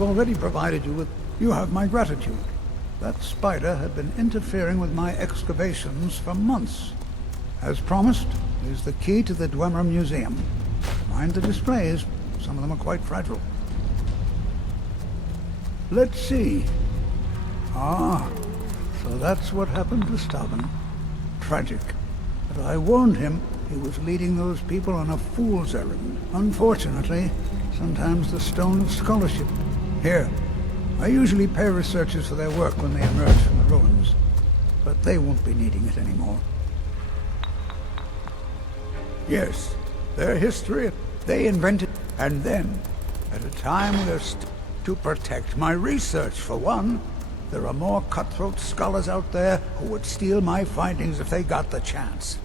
I've already provided you with... You have my gratitude. That spider had been interfering with my excavations for months. As promised, here's the key to the Dwemer Museum. Mind the displays. Some of them are quite fragile. Let's see. Ah, so that's what happened to Stubborn. Tragic. But I warned him he was leading those people on a fool's errand. Unfortunately, sometimes the stone of scholarship. Here, I usually pay researchers for their work when they emerge from the ruins, but they won't be needing it anymore. Yes, their history, they invented, and then, at a time to protect my research for one, there are more cutthroat scholars out there who would steal my findings if they got the chance.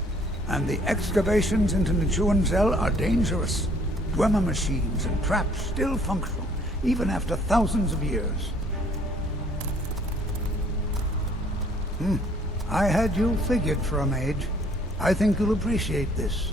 And the excavations into Nichuanzel are dangerous. Dwemer machines and traps still functional, even after thousands of years. I had you figured for a mage. I think you'll appreciate this.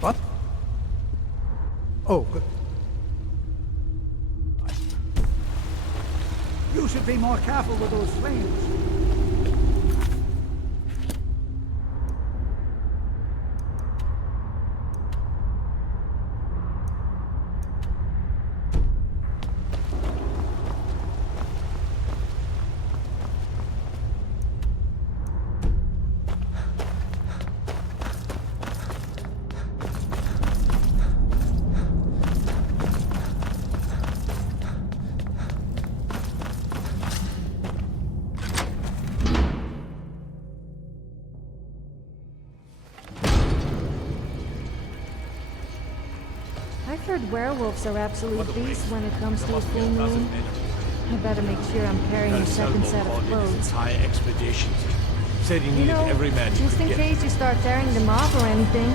What? Oh, good. You should be more careful with those flames. I've heard werewolves are absolute beasts when it comes to a full moon. I better make sure I'm carrying a second set of clothes. Entire expedition. Said he needed every man he just could in get. case you start tearing them off or anything.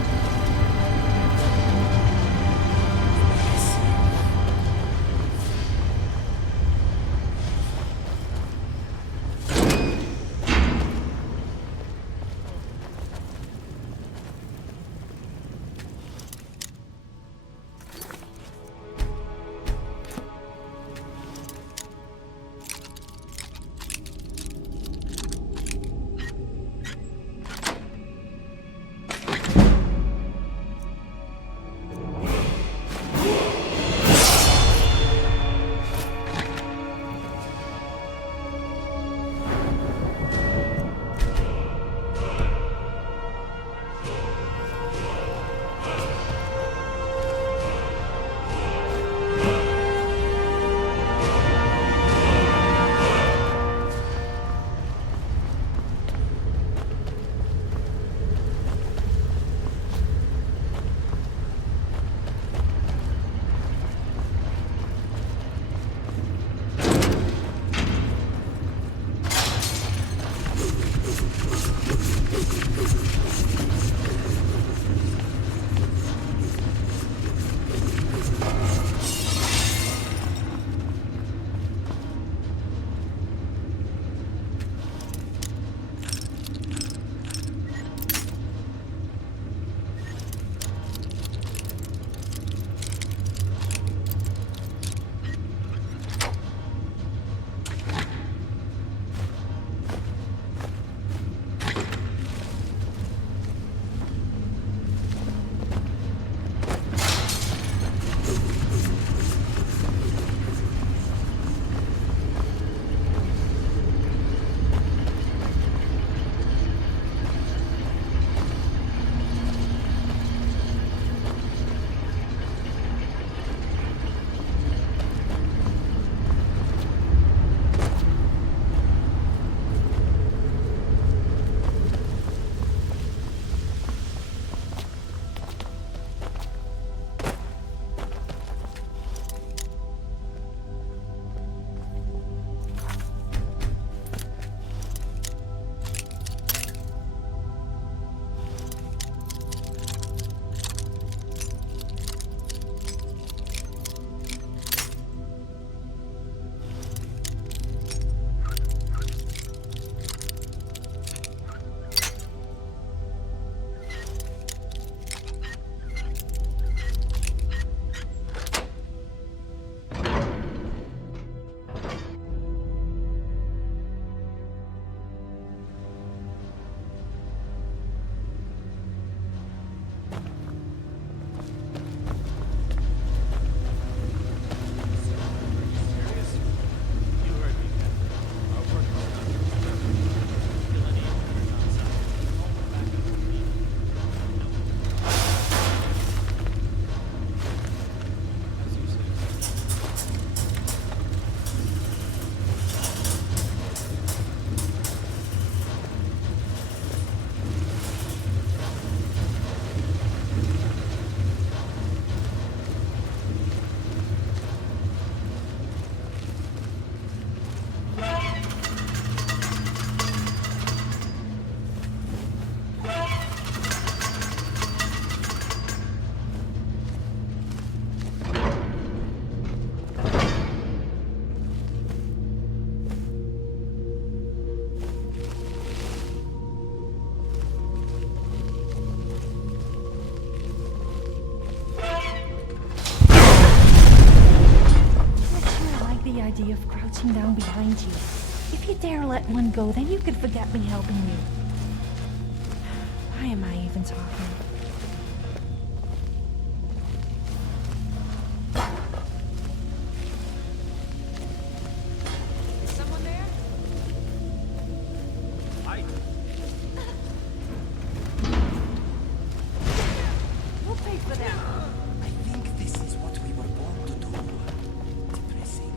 idea of crouching down behind you. If you dare let one go, then you could forget me helping you. Why am I even talking? Is someone there? We'll pay for that. I think this is what we were born to do. Depressing.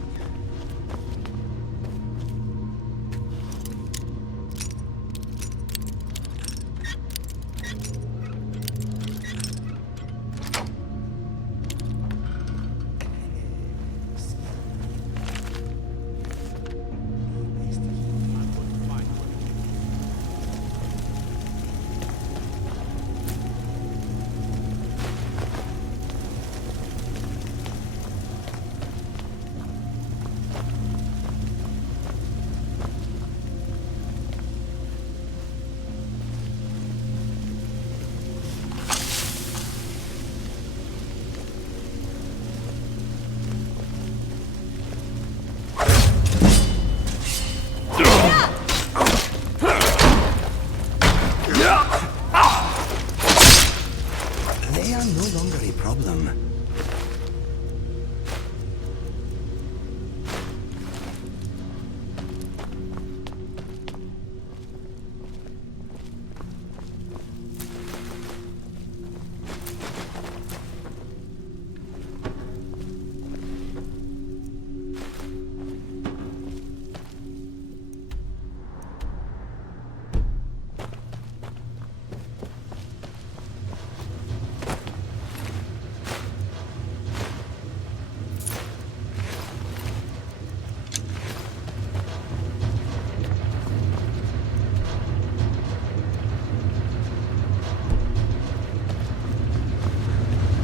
They are no longer a problem.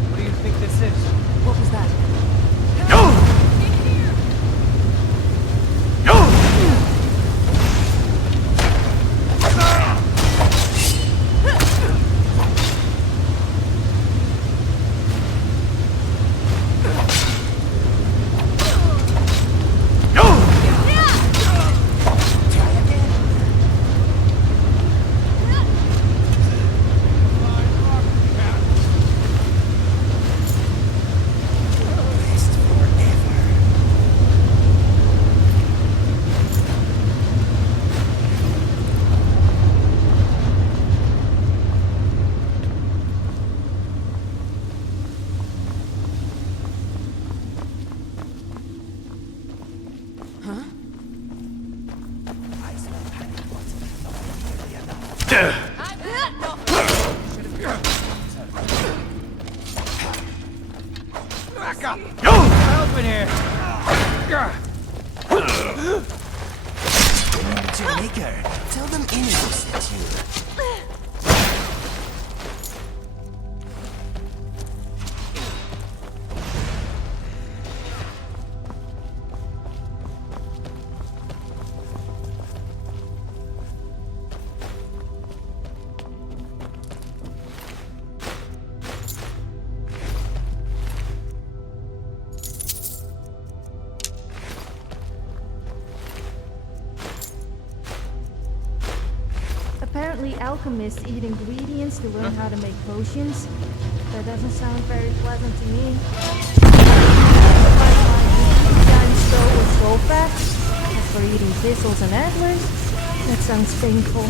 What do you think this is? What was that? Rest forever. I smell panic, but not nearly enough. Back up! Help in here! To your maker, tell them Inigo sent you. Apparently alchemists eat ingredients to learn how to make potions. That doesn't sound very pleasant to me. Giant skull with soul fat. As for eating thistles and antlers, that sounds painful.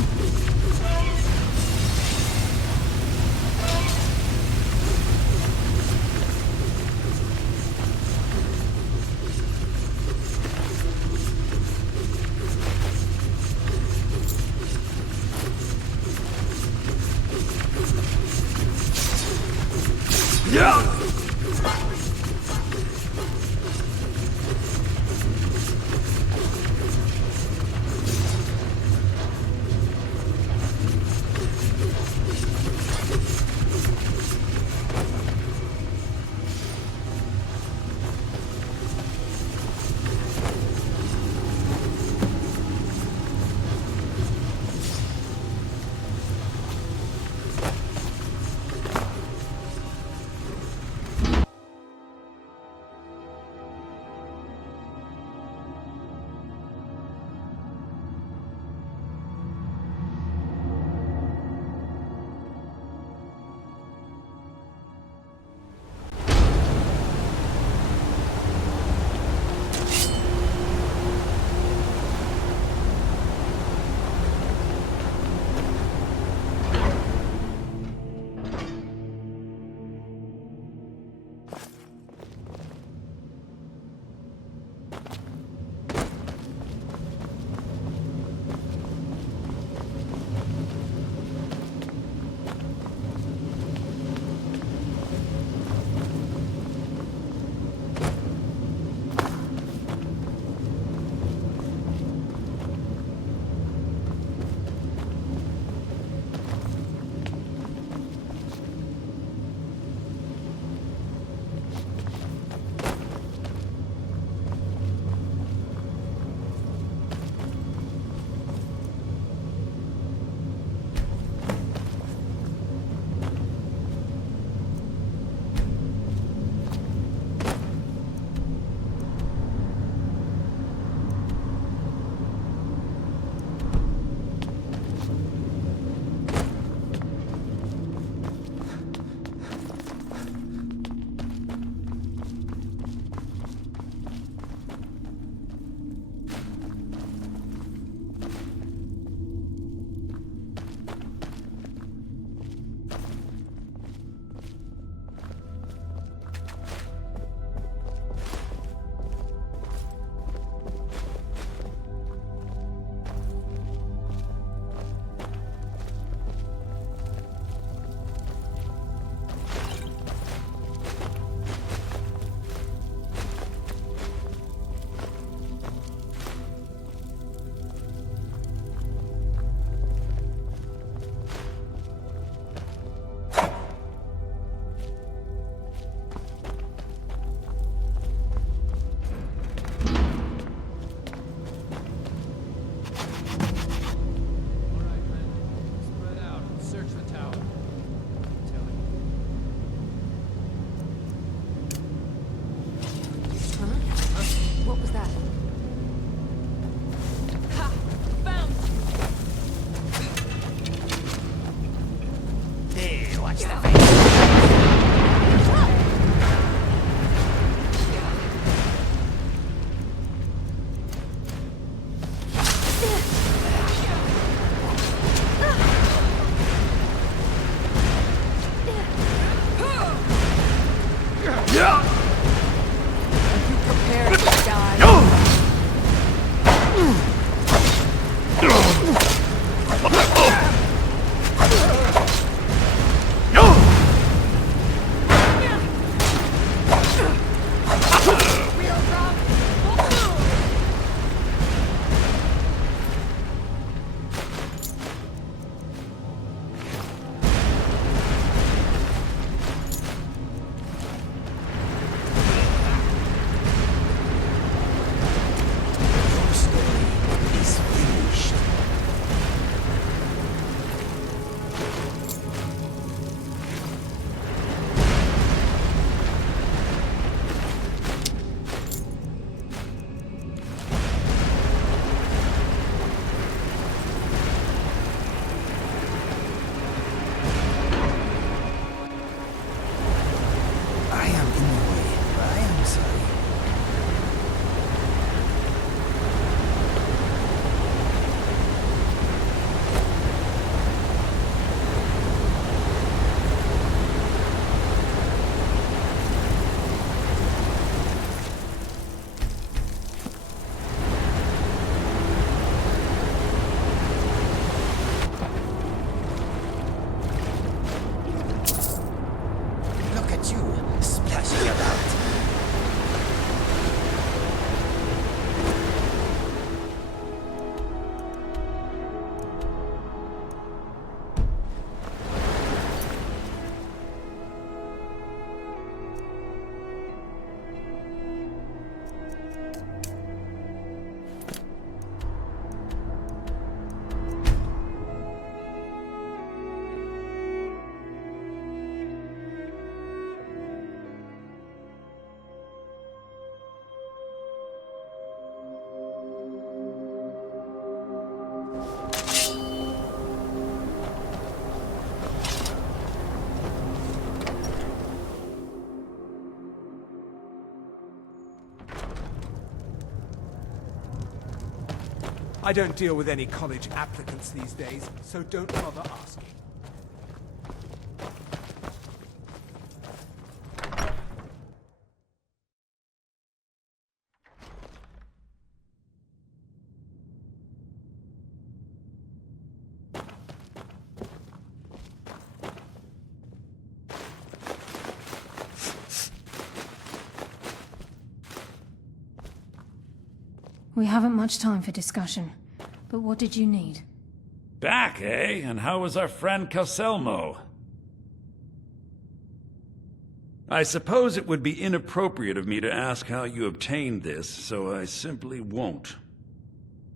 Watch the face. Are you prepared to die? Your story is finished. I am in the way. I am sorry. Look at you, splashing about. I don't deal with any college applicants these days, so don't bother asking. We haven't much time for discussion, but what did you need? Back, eh? And how was our friend Calselmo? I suppose it would be inappropriate of me to ask how you obtained this, so I simply won't.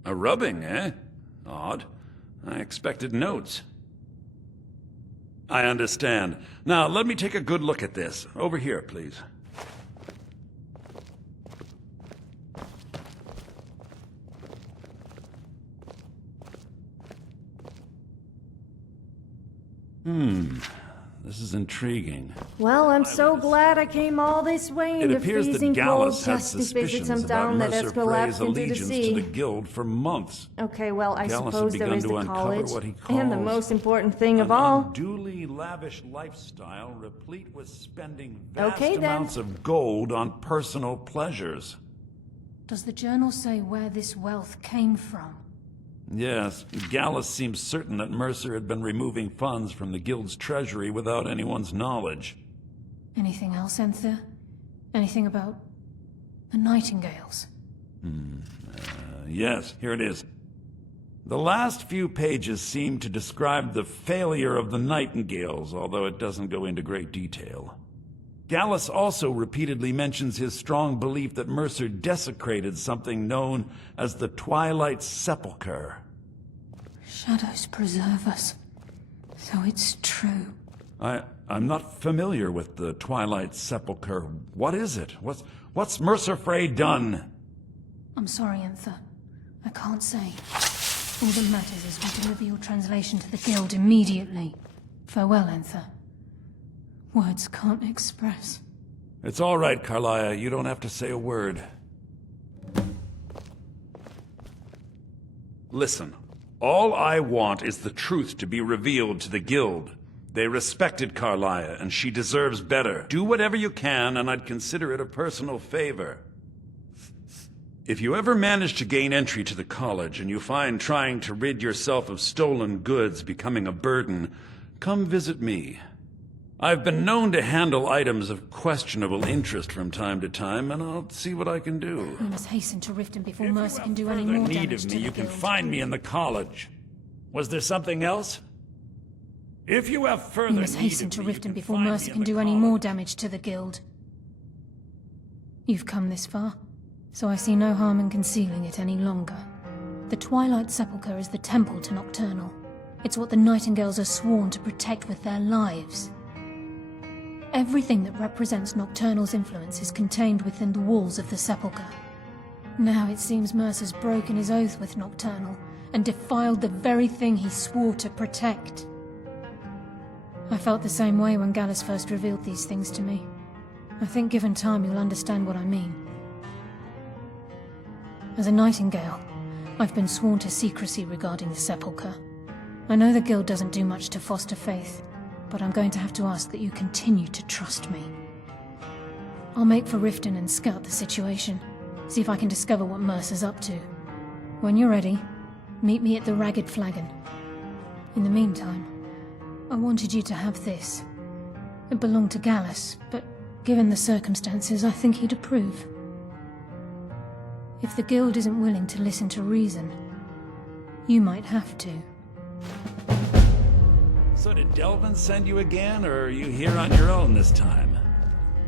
A rubbing, eh? Odd. I expected notes. I understand. Now, let me take a good look at this. Over here, please. This is intriguing. Well, I'm so glad I came all this way in It the appears that freezing cold Gallus had just to visit suspicions some about town that has Mercer collapsed Frey's into the allegiance sea. to the guild for months. Okay, well, I Gallus had suppose there begun is to the uncover college. what he And the calls most important thing of An all. unduly lavish lifestyle replete with spending vast Okay, then. amounts of gold on personal pleasures. Does the journal say where this wealth came from? Yes, Gallus seems certain that Mercer had been removing funds from the guild's treasury without anyone's knowledge. Anything else, Enther? Anything about the Nightingales? Yes, here it is. The last few pages seem to describe the failure of the Nightingales, although it doesn't go into great detail. Gallus also repeatedly mentions his strong belief that Mercer desecrated something known as the Twilight Sepulchre. Shadows preserve us. So it's true. I'm not familiar with the Twilight Sepulchre. What is it? What's Mercer Frey done? I'm sorry, Enther. I can't say. All that matters is we deliver your translation to the guild immediately. Farewell, Enther. Words can't express. It's all right, Carlia. You don't have to say a word. Listen, all I want is the truth to be revealed to the Guild. They respected Carlia, and she deserves better. Do whatever you can, and I'd consider it a personal favor. If you ever manage to gain entry to the college, and you find trying to rid yourself of stolen goods becoming a burden, come visit me. I've been known to handle items of questionable interest from time to time, and I'll see what I can do. We must hasten to Riften before If Mercer you can do have any further more need damage of to me, the you can Guild. find me in the college. Was there something else? If you have further We must need hasten of to me, you Riften can before find me Mercer in can the do any college. more damage to the Guild. You've come this far, so I see no harm in concealing it any longer. The Twilight Sepulchre is the temple to Nocturnal. It's what the Nightingales are sworn to protect with their lives. Everything that represents Nocturnal's influence is contained within the walls of the Sepulchre. Now it seems Mercer's broken his oath with Nocturnal and defiled the very thing he swore to protect. I felt the same way when Gallus first revealed these things to me. I think given time you'll understand what I mean. As a Nightingale, I've been sworn to secrecy regarding the Sepulchre. I know the Guild doesn't do much to foster faith, but I'm going to have to ask that you continue to trust me. I'll make for Riften and scout the situation, see if I can discover what Mercer's up to. When you're ready, meet me at the Ragged Flagon. In the meantime, I wanted you to have this. It belonged to Gallus, but given the circumstances, I think he'd approve. If the Guild isn't willing to listen to reason, you might have to. So did Delvin send you again, or are you here on your own this time?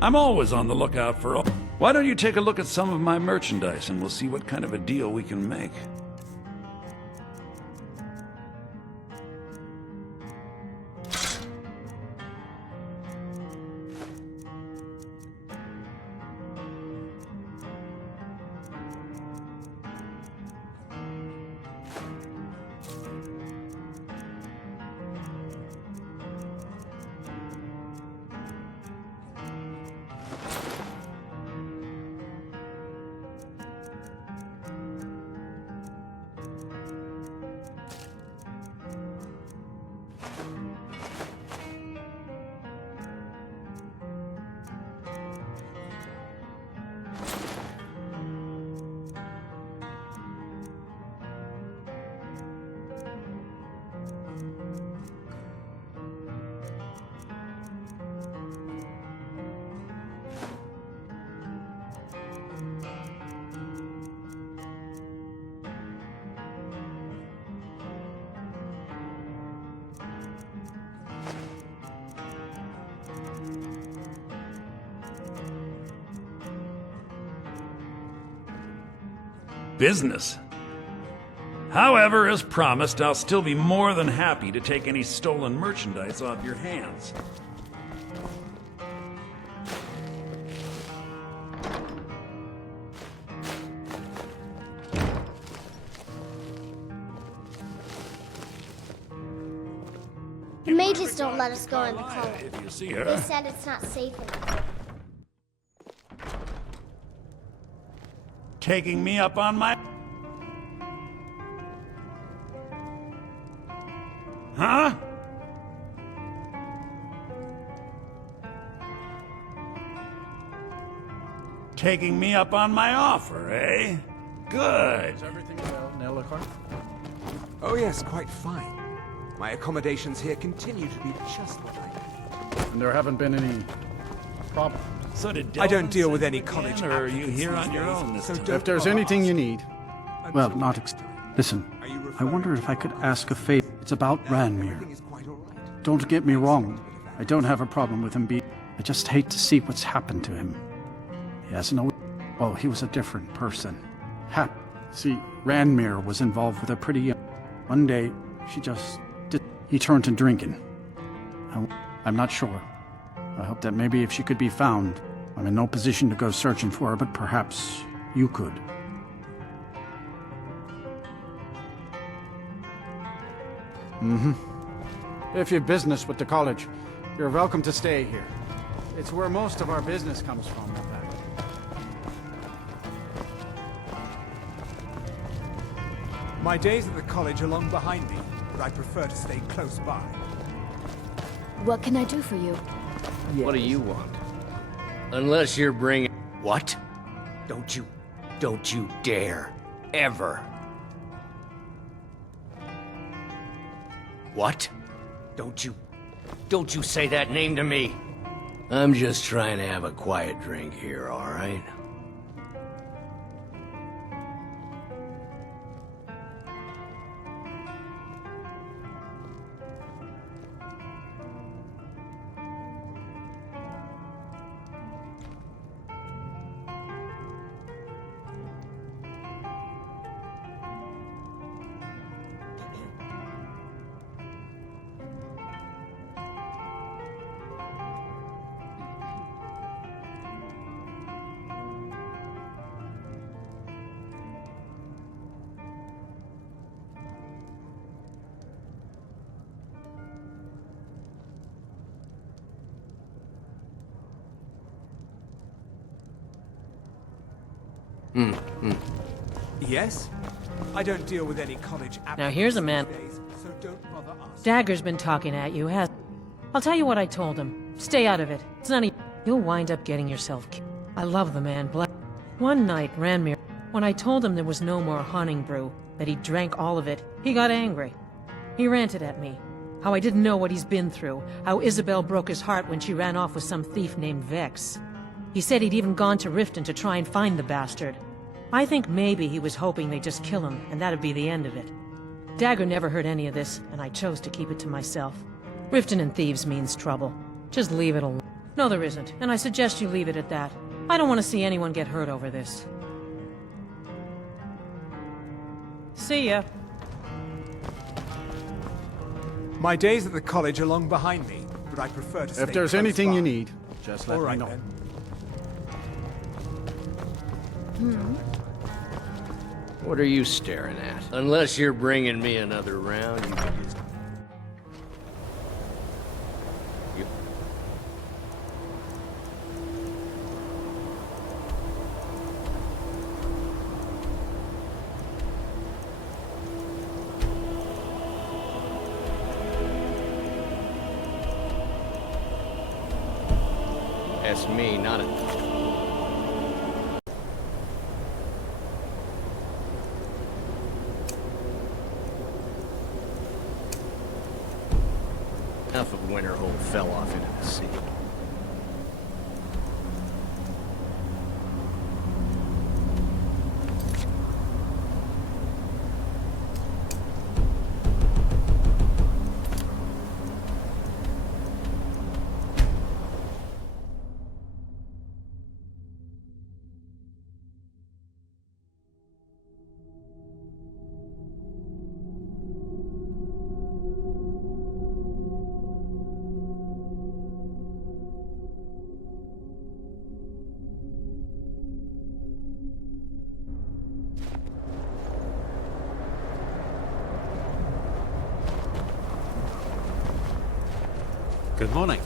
I'm always on the lookout for all... Why don't you take a look at some of my merchandise, and we'll see what kind of a deal we can make. Business. However, as promised, I'll still be more than happy to take any stolen merchandise off your hands. The mages don't let us go in the college. If you see They her. said it's not safe anymore. Taking me up on my... Huh? Taking me up on my offer, eh? Good. Is everything well, Nellicorn? Oh yes, quite fine. My accommodations here continue to be just what I need. And there haven't been any problems. So did I don't Delvin deal with send any you college again, or are you applicants here these on your days, own this so time? don't If there's bother anything you asking. need, I'm Well, sure not next time. Listen, Are you I referring wonder if I to could the ask a college? favor. It's about Everything Ranmir. is quite all right. Don't get me wrong. I don't have a problem with him being... I just hate to see what's happened to him. He hasn't always... Well, he was a different person. See, Ranmir was involved with a pretty young... One day, she just... He turned to drinking. I'm not sure. I hope that maybe if she could be found... I'm in no position to go searching for her, but perhaps you could. if you've business with the college, you're welcome to stay here. It's where most of our business comes from, in fact. My days at the college are long behind me, but I prefer to stay close by. What can I do for you? What do you want? Unless you're bringing... What? Don't you dare. Ever. What? Don't you say that name to me. I'm just trying to have a quiet drink here, all right? Yes? I don't deal with any college applicants. Now here's a man. these days, so don't bother asking. Dagger's been talking at you, has... I'll tell you what I told him. Stay out of it. It's none of... You'll wind up getting yourself killed. I love the man, One night, Ranmir, when I told him there was no more hunting brew, that he drank all of it, he got angry. He ranted at me. How I didn't know what he's been through. How Isabel broke his heart when she ran off with some thief named Vex. He said he'd even gone to Riften to try and find the bastard. I think maybe he was hoping they'd just kill him, and that'd be the end of it. Dagger never heard any of this, and I chose to keep it to myself. Riften and thieves means trouble. Just leave it alone. No, there isn't, and I suggest you leave it at that. I don't want to see anyone get hurt over this. See ya. My days at the college are long behind me, but I prefer to stay If there's close anything by. you need, just let All me right, know. then. What are you staring at? Unless you're bringing me another round, you can just... That's me, not a... Enough of Winterhold fell off into the sea. Good morning.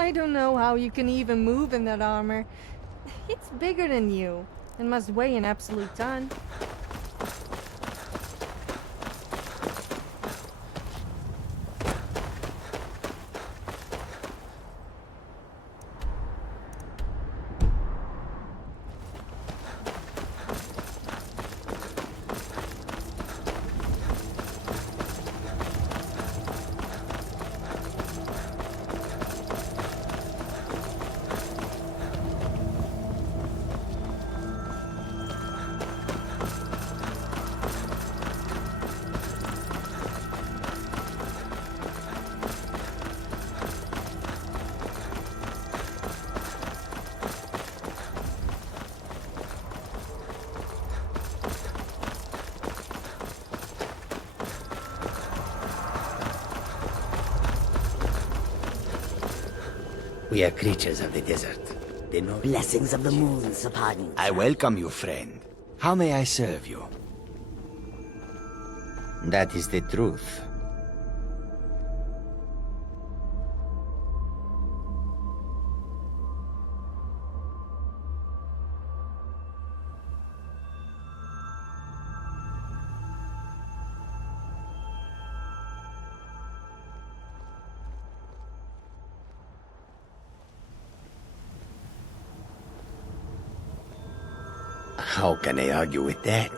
I don't know how you can even move in that armor. It's bigger than you, and must weigh an absolute ton. We are creatures of the desert. The no blessings of the moons upon you. I welcome you, friend. How may I serve you? That is the truth. How can I argue with that?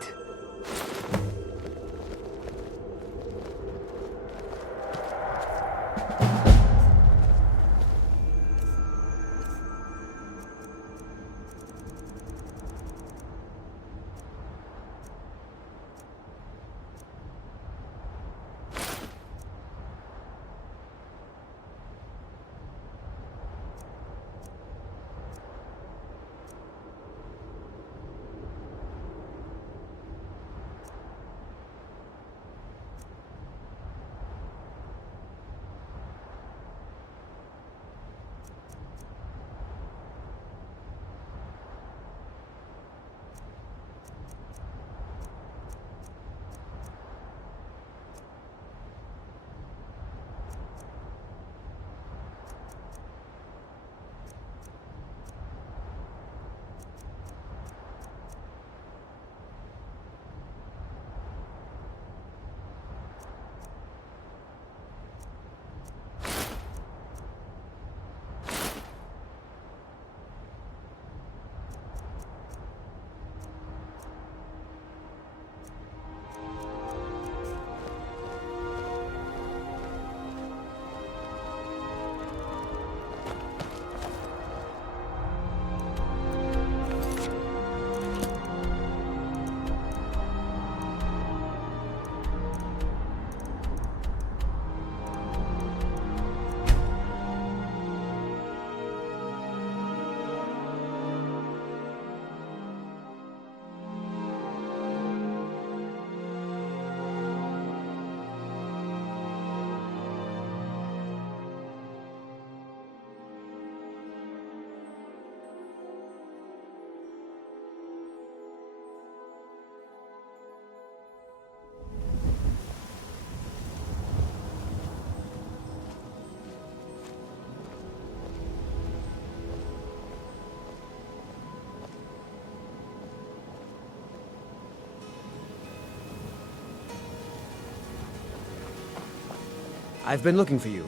I've been looking for you.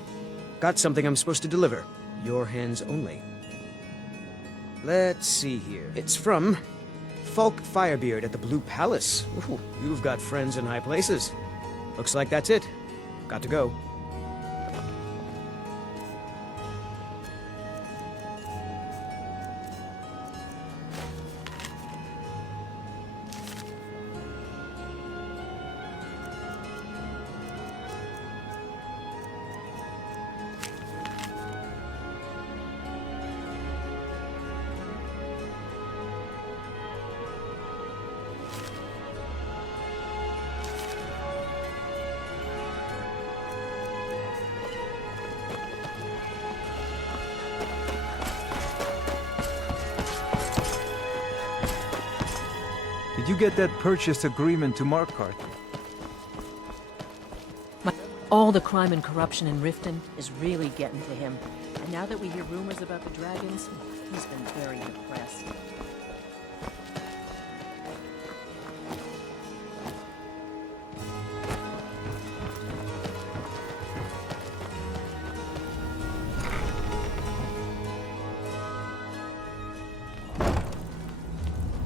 Got something I'm supposed to deliver. Your hands only. Let's see here. It's from Falk Firebeard at the Blue Palace. Ooh, you've got friends in high places. Looks like that's it. Got to go. Did you get that purchase agreement to Markarth? All the crime and corruption in Riften is really getting to him, And now that we hear rumors about the dragons, he's been very depressed.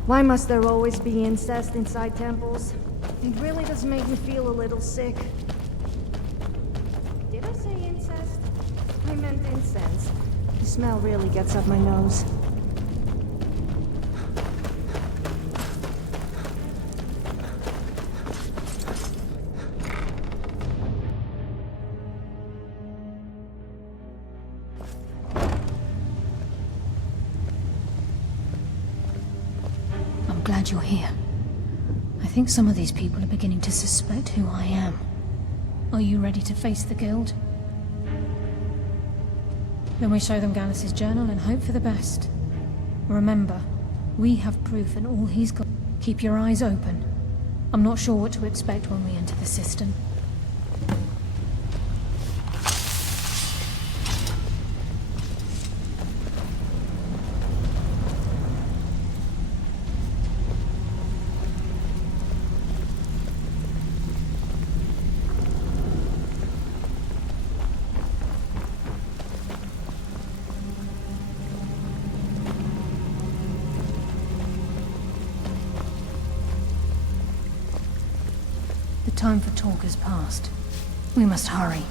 Why must there always be incest inside temples? It really does make me feel a little sick. Did I say incest? I meant incense. The smell really gets up my nose. I'm glad you're here. I think some of these people are beginning to suspect who I am. Are you ready to face the guild? Then we show them Gallus's journal and hope for the best. Remember, we have proof and all he's got. Keep your eyes open. I'm not sure what to expect when we enter the system. The time for talk has passed. We must hurry.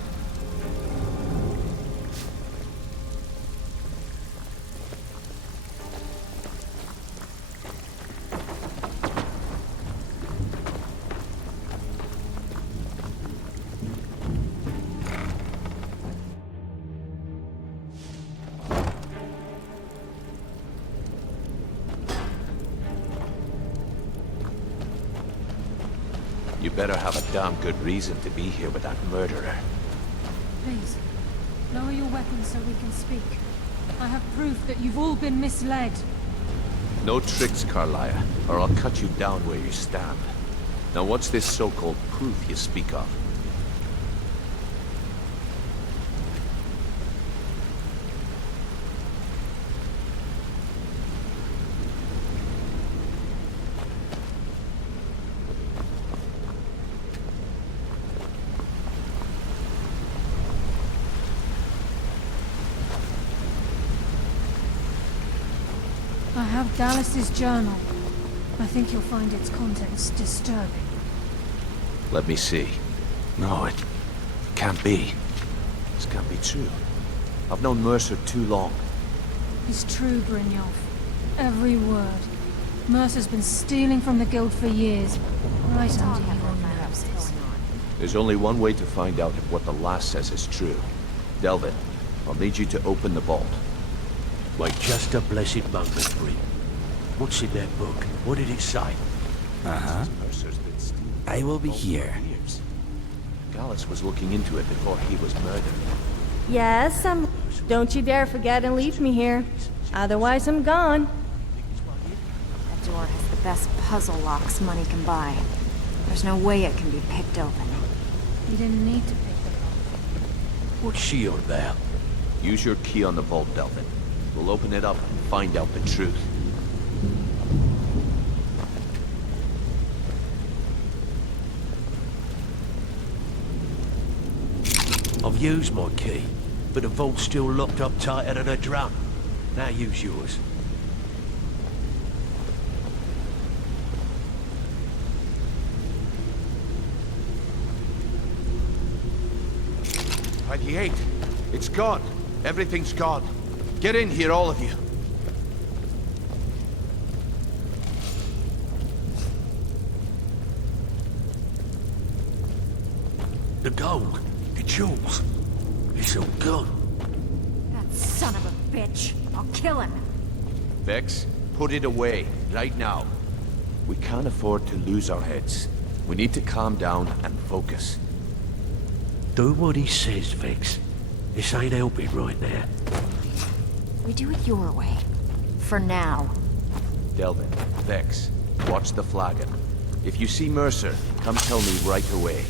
You better have a damn good reason to be here with that murderer. Please, lower your weapons so we can speak. I have proof that you've all been misled. No tricks, Carlia, or I'll cut you down where you stand. Now what's this so-called proof you speak of? I have Gallus's journal. I think you'll find its contents disturbing. Let me see. No, it can't be. This can't be true. I've known Mercer too long. It's true, Brynjolf. Every word. Mercer's been stealing from the guild for years, right under your noses. There's only one way to find out if what the lass says is true. Delvin, I'll need you to open the vault. Wait just a blessed moment, Bryn. What's in that book? What did it say? Uh-huh. I will be here. Gallus was looking into it before he was murdered. Yes, don't you dare forget and leave me here. Otherwise, I'm gone. That door has the best puzzle locks money can buy. There's no way it can be picked open. You didn't need to pick the lock. What's she on about? Use your key on the vault, Delvin. We'll open it up and find out the truth. I've used my key, but the vault's still locked up tighter than a drum. Now use yours. It's gone. Everything's gone. Get in here, all of you. The gold, the jewels, it's all gone. That son of a bitch. I'll kill him. Vex, put it away, right now. We can't afford to lose our heads. We need to calm down and focus. Do what he says, Vex. This ain't helping right now. We do it your way. For now. Delvin, Vex, watch the flagon. If you see Mercer, come tell me right away.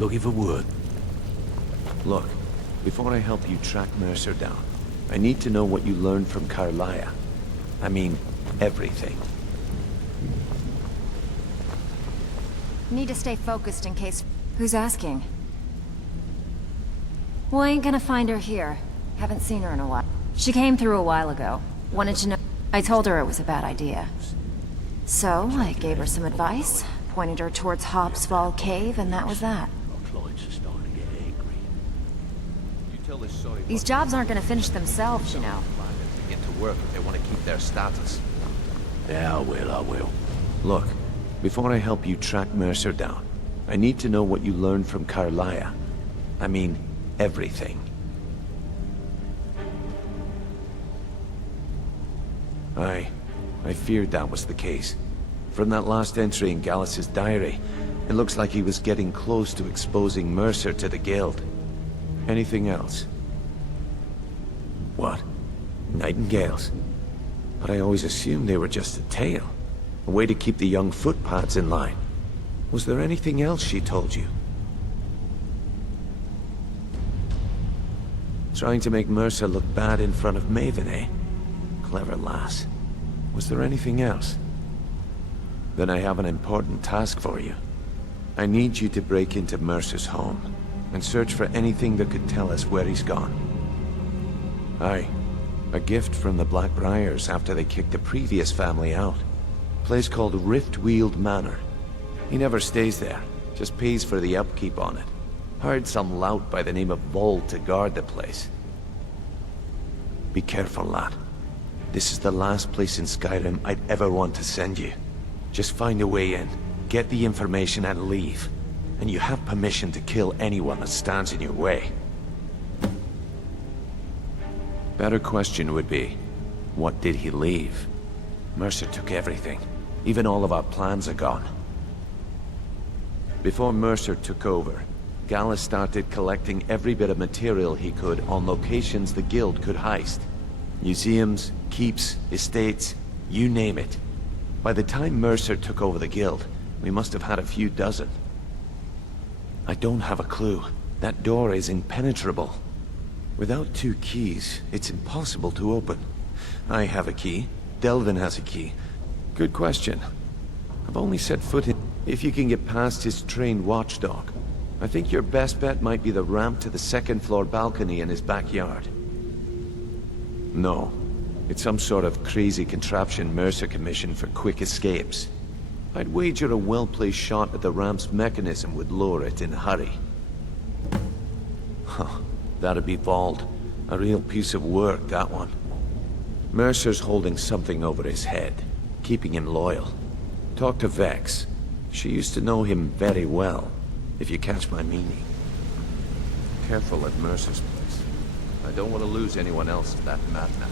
Looking for work. Look, before I help you track Mercer down, I need to know what you learned from Carlia. I mean, everything. Need to stay focused in case... Who's asking? Well, I ain't gonna find her here. Haven't seen her in a while. She came through a while ago. Wanted to know... I told her it was a bad idea. So, I gave her some advice, pointed her towards Hobbsfall Cave, and that was that. These jobs aren't gonna finish themselves, you know. Get to work if they want to keep their status. Yeah, I will. Look, before I help you track Mercer down, I need to know what you learned from Carlia. I mean, everything. I feared that was the case. From that last entry in Gallus's diary, it looks like he was getting close to exposing Mercer to the Guild. Anything else? What? Nightingales? But I always assumed they were just a tale. A way to keep the young footpads in line. Was there anything else she told you? Trying to make Mercer look bad in front of Maven, eh? Clever lass. Was there anything else? Then I have an important task for you. I need you to break into Mercer's home and search for anything that could tell us where he's gone. Aye, a gift from the Blackbriars after they kicked the previous family out. Place called Riftweald Manor. He never stays there, just pays for the upkeep on it. Hired some lout by the name of Vold to guard the place. Be careful, lad. This is the last place in Skyrim I'd ever want to send you. Just find a way in, get the information and leave. And you have permission to kill anyone that stands in your way. Better question would be, what did he leave? Mercer took everything. Even all of our plans are gone. Before Mercer took over, Gallus started collecting every bit of material he could on locations the Guild could heist. Museums, keeps, estates, you name it. By the time Mercer took over the Guild, we must have had a few dozen. I don't have a clue. That door is impenetrable. Without 2 keys, it's impossible to open. I have a key. Delvin has a key. Good question. I've only set foot in... If you can get past his trained watchdog, I think your best bet might be the ramp to the 2nd floor balcony in his backyard. No. It's some sort of crazy contraption Mercer commissioned for quick escapes. I'd wager a well-placed shot at the ramp's mechanism would lure it in a hurry. Huh. That'd be Vold. A real piece of work, that one. Mercer's holding something over his head, keeping him loyal. Talk to Vex. She used to know him very well, if you catch my meaning. Careful at Mercer's place. I don't want to lose anyone else to that madman.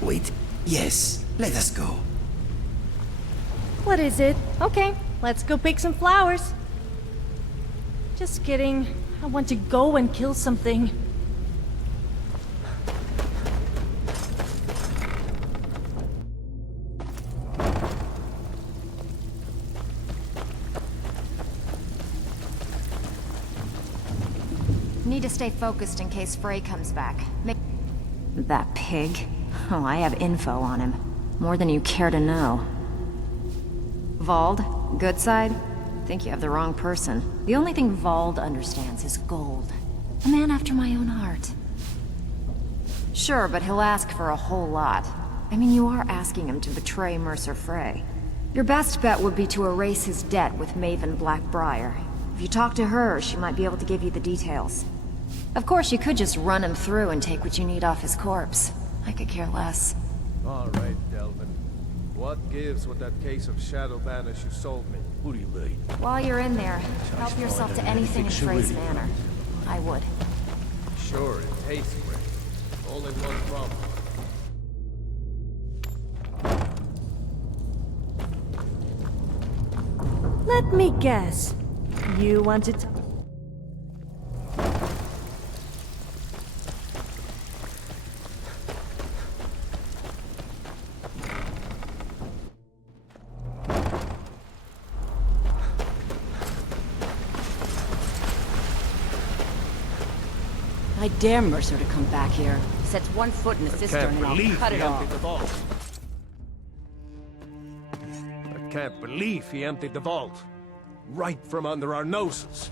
Wait. Yes, let us go. What is it? Okay, let's go pick some flowers. Just kidding. I want to go and kill something. Need to stay focused in case Frey comes back. That pig? Oh, I have info on him. More than you care to know. Vold? Good side? Think you have the wrong person. The only thing Vold understands is gold. A man after my own heart. Sure, but he'll ask for a whole lot. I mean, you are asking him to betray Mercer Frey. Your best bet would be to erase his debt with Maven Blackbriar. If you talk to her, she might be able to give you the details. Of course, you could just run him through and take what you need off his corpse. I could care less. All right, Delvin. What gives with that case of Shadow Banish you sold me? What do you mean? While you're in there, help yourself to anything in Frey's manor. I would. Sure, it tastes great. Only one problem. Let me guess. You want to I dare Mercer to come back here. Sets one foot in the cistern and I'll cut it off. I can't believe he emptied the vault. Right from under our noses.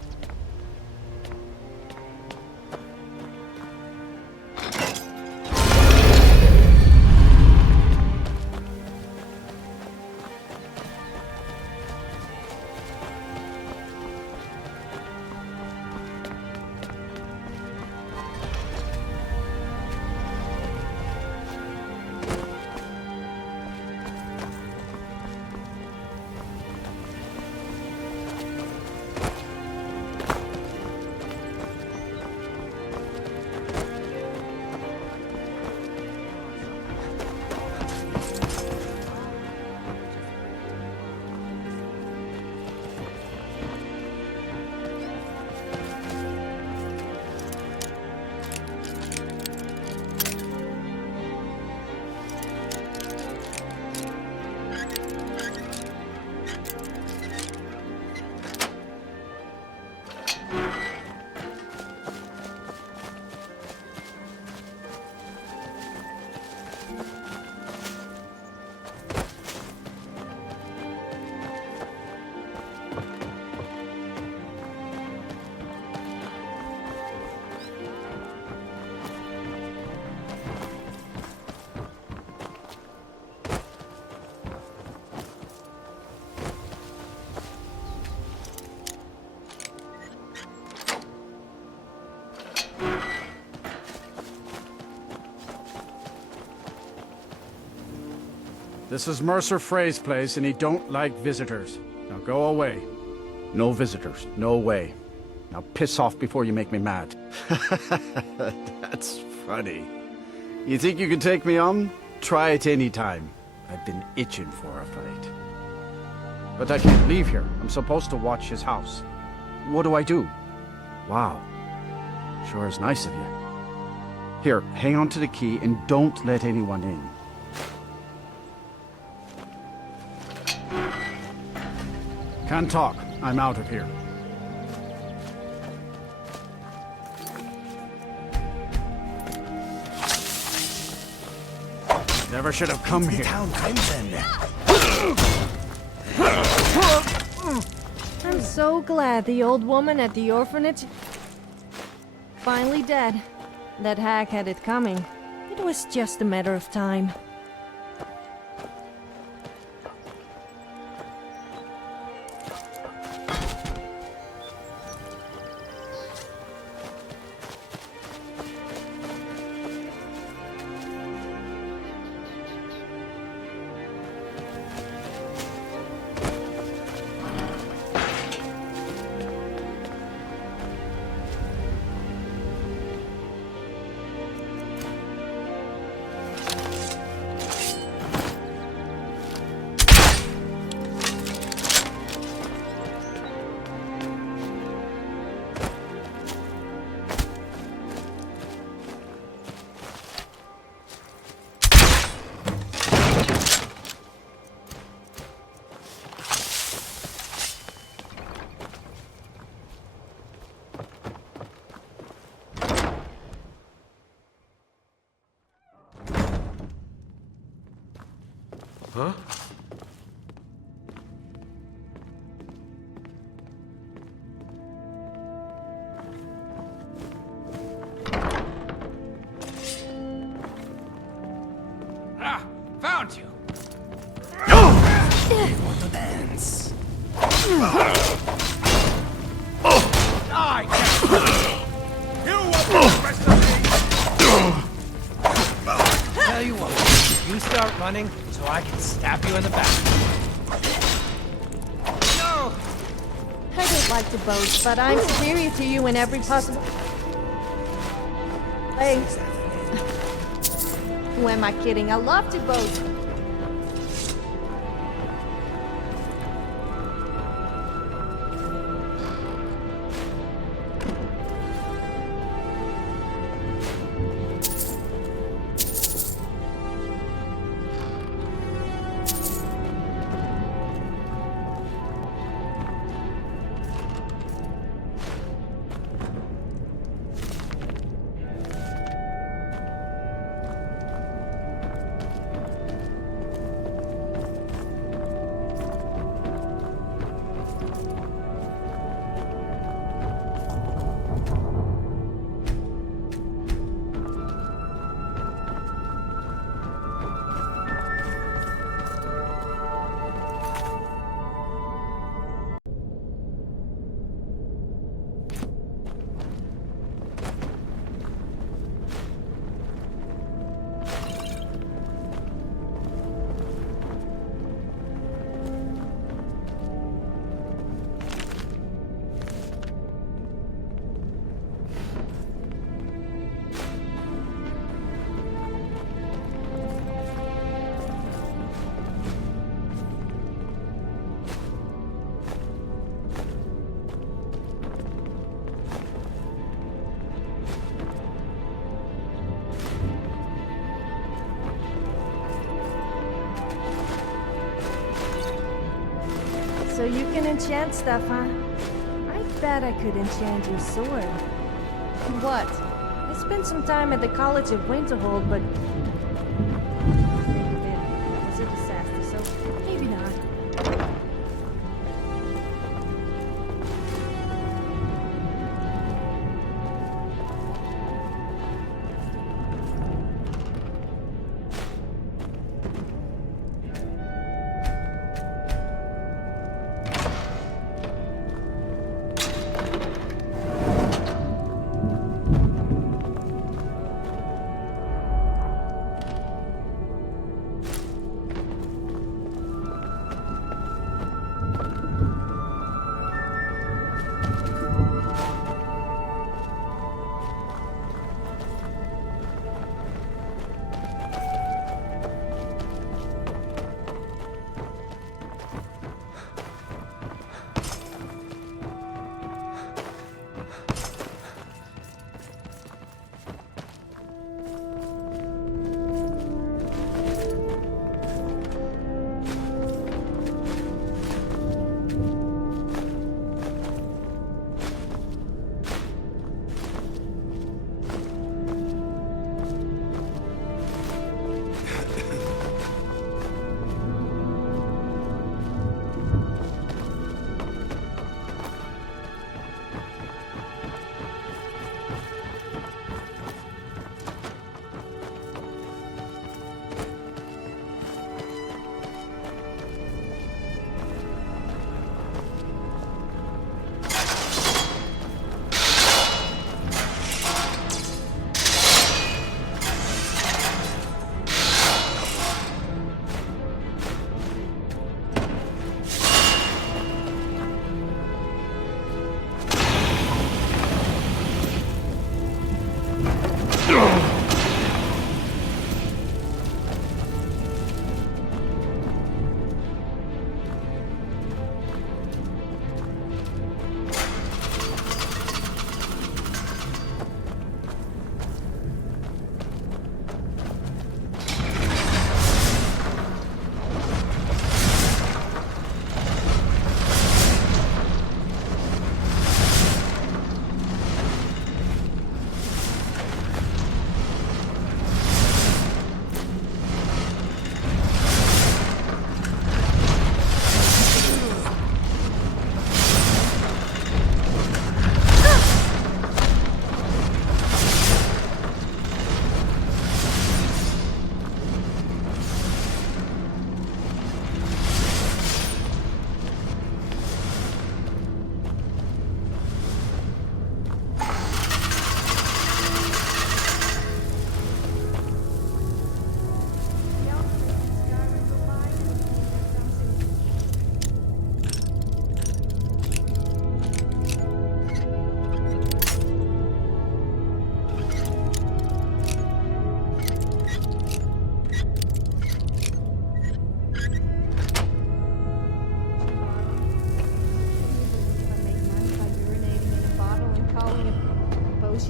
This is Mercer Frey's place, and he don't like visitors. Now go away. No visitors. No way. Now piss off before you make me mad. That's funny. You think you can take me on? Try it any time. I've been itching for a fight. But I can't leave here. I'm supposed to watch his house. What do I do? Wow. Sure is nice of you. Here, hang on to the key and don't let anyone in. Can't talk. I'm out of here. Never should have come here. I'm so glad the old woman at the orphanage finally dead. That hack had it coming. It was just a matter of time. Huh? Ah! Found you! You want to dance? Die! You won't be the rest of me! Tell you what, you start running so I can stab you in the back. No! I don't like to boast, but I'm superior to you in every possible way. Who am I kidding? I love to boast. So you can enchant stuff, huh? I bet I could enchant your sword. What? I spent some time at the College of Winterhold, but... It was a disaster, so maybe not.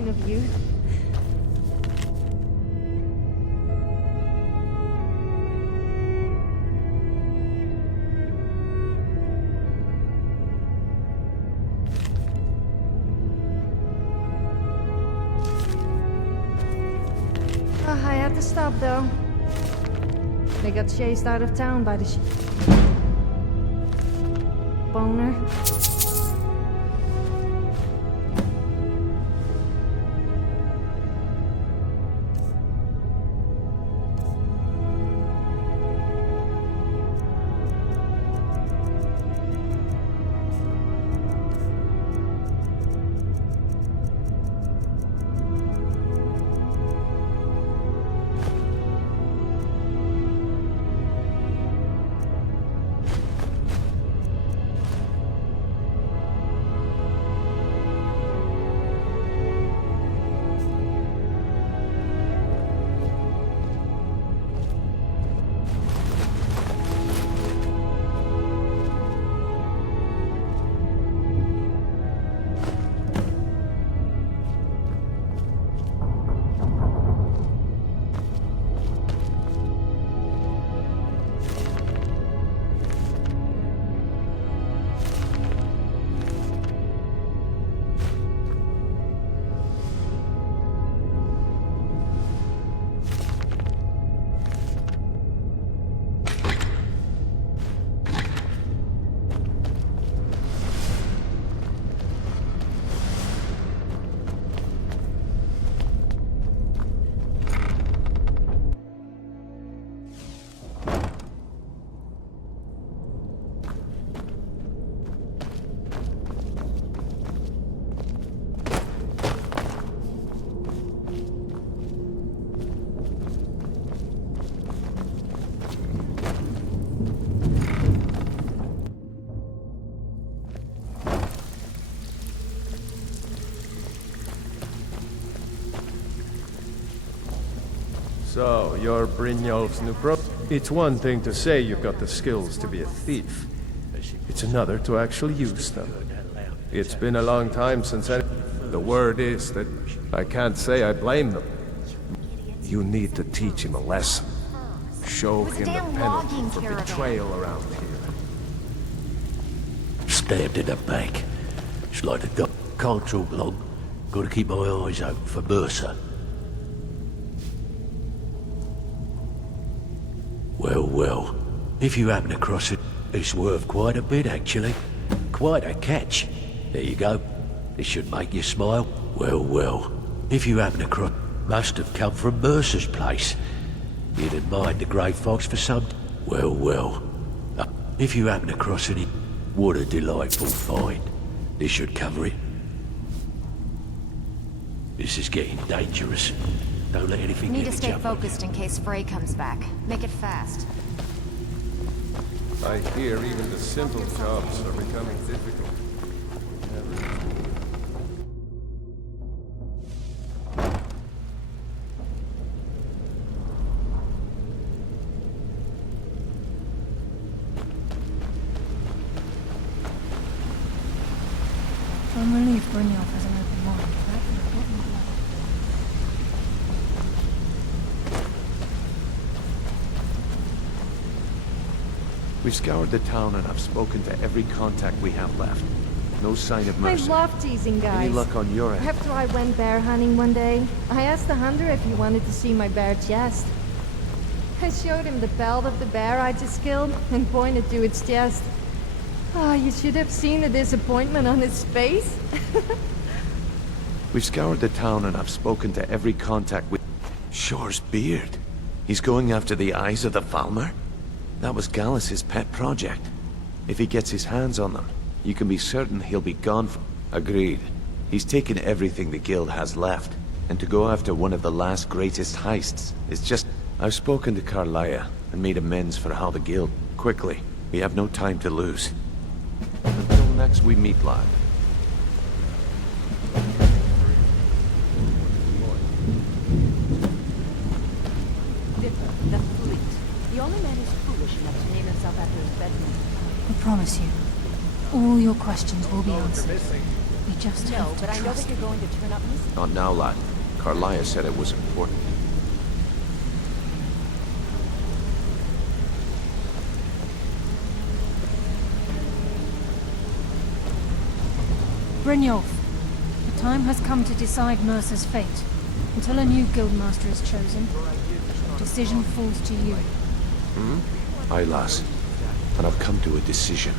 Of youth. I had to stop though. They got chased out of town by the boner. So, you're Brynjolf's new pro? It's one thing to say you've got the skills to be a thief. It's another to actually use them. It's been a long time since the word is that I can't say I blame them. You need to teach him a lesson. Show him the penalty for betrayal around here. Stabbed in the back. It's like the dog. Can't talk long. Gotta keep my eyes open for Mercer. Well, if you happen across it, it's worth quite a bit, actually. Quite a catch. There you go. It should make you smile. Well, if you happen across, must have come from Mercer's place. You'd admired the grey fox for some... Well, if you happen across it, what a delightful find. This should cover it. This is getting dangerous. Don't let anything Need get to the stay jump on you. focused in case Frey comes back. Make it fast. I hear even the simple jobs are becoming difficult. I'm relieved Brynjolf has an open mind. That could have got me blood. We've scoured the town and I've spoken to every contact we have left. No sign of I Mercer. love teasing guys. Any luck on your end? After I went bear hunting one day, I asked the hunter if he wanted to see my bare chest. I showed him the pelt of the bear I just killed and pointed to its chest. Ah, you should have seen the disappointment on his face. We've scoured the town and I've spoken to every contact we... Shore's beard. He's going after the eyes of the Falmer? That was Gallus's pet project. If he gets his hands on them, you can be certain he'll be gone for... Agreed. He's taken everything the guild has left, and to go after one of the last greatest heists is just... I've spoken to Carlia and made amends for how the guild... Quickly, we have no time to lose. Until next we meet, lad. The fleet. The only man who's foolish enough to name himself after his bedroom. I promise you, all your questions will be answered. We just No, have to but I know trust that you're going to turn up missing. Not now, lad. Carlia said it was important. Brynjolf, the time has come to decide Mercer's fate. Until a new guildmaster is chosen, the decision falls to you. Aye, lass. And I've come to a decision.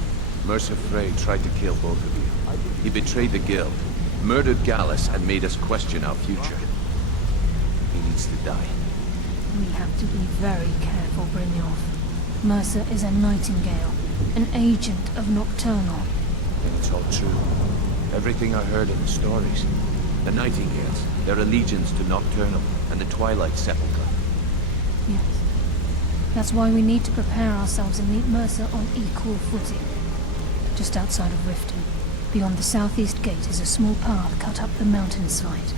Mercer Frey tried to kill both of you. He betrayed the guild, murdered Gallus, and made us question our future. He needs to die. We have to be very careful, Brynjolf. Mercer is a nightingale, an agent of Nocturnal. It's all true. Everything I heard in the stories. The Nightingales, their allegiance to Nocturnal, and the Twilight Sepulchre. Yes. That's why we need to prepare ourselves and meet Mercer on equal footing. Just outside of Riften, beyond the southeast gate, is a small path cut up the mountainside.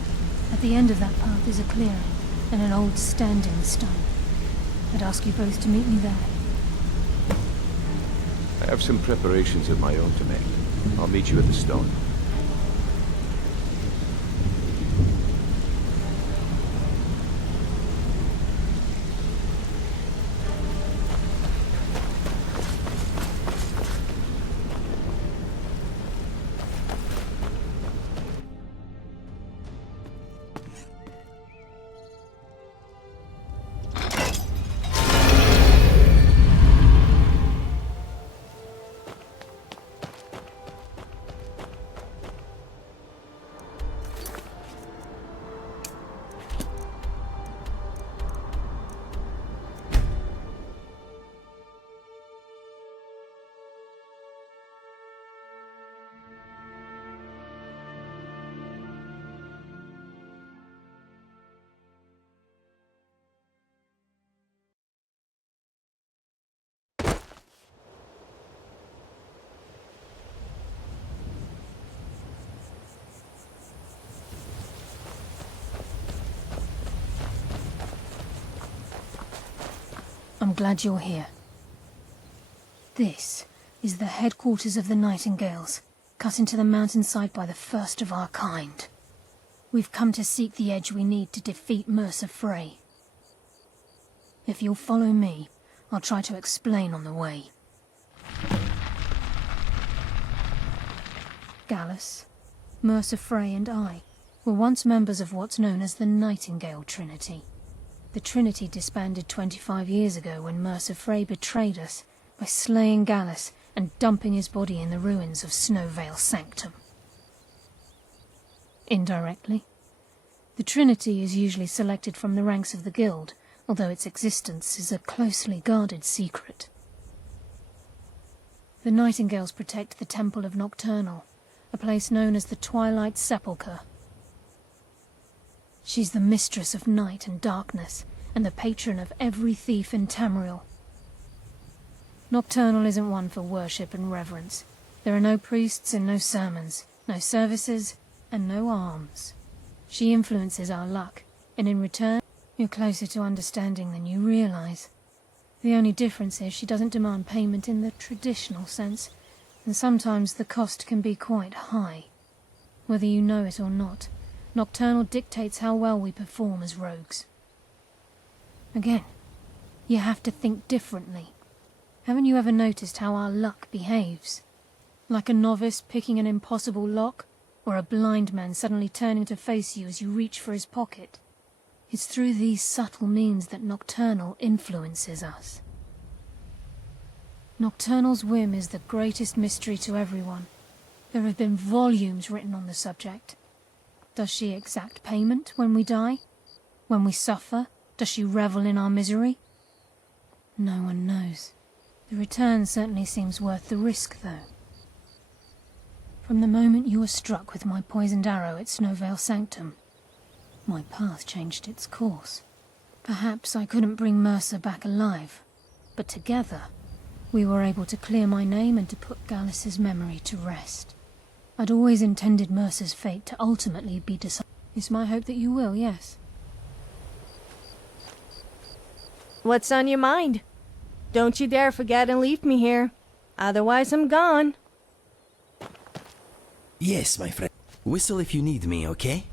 At the end of that path is a clearing, and an old standing stone. I'd ask you both to meet me there. I have some preparations of my own to make. I'll meet you at the stone. I'm glad you're here. This is the headquarters of the Nightingales, cut into the mountainside by the first of our kind. We've come to seek the edge we need to defeat Mercer Frey. If you'll follow me, I'll try to explain on the way. Gallus, Mercer Frey and I were once members of what's known as the Nightingale Trinity. The Trinity disbanded 25 years ago when Mercer Frey betrayed us by slaying Gallus and dumping his body in the ruins of Snowvale Sanctum. Indirectly, the Trinity is usually selected from the ranks of the Guild, although its existence is a closely guarded secret. The Nightingales protect the Temple of Nocturnal, a place known as the Twilight Sepulchre. She's the mistress of night and darkness, and the patron of every thief in Tamriel. Nocturnal isn't one for worship and reverence. There are no priests and no sermons, no services, and no alms. She influences our luck, and in return, you're closer to understanding than you realize. The only difference is she doesn't demand payment in the traditional sense, and sometimes the cost can be quite high. Whether you know it or not, Nocturnal dictates how well we perform as rogues. Again, you have to think differently. Haven't you ever noticed how our luck behaves? Like a novice picking an impossible lock, or a blind man suddenly turning to face you as you reach for his pocket. It's through these subtle means that Nocturnal influences us. Nocturnal's whim is the greatest mystery to everyone. There have been volumes written on the subject. Does she exact payment when we die? When we suffer, does she revel in our misery? No one knows. The return certainly seems worth the risk, though. From the moment you were struck with my poisoned arrow at Snowvale Sanctum, my path changed its course. Perhaps I couldn't bring Mercer back alive, but together, we were able to clear my name and to put Gallus's memory to rest. I'd always intended Mercer's fate to ultimately be decided. It's my hope that you will, yes. What's on your mind? Don't you dare forget and leave me here. Otherwise I'm gone. Yes, my friend. Whistle if you need me, okay?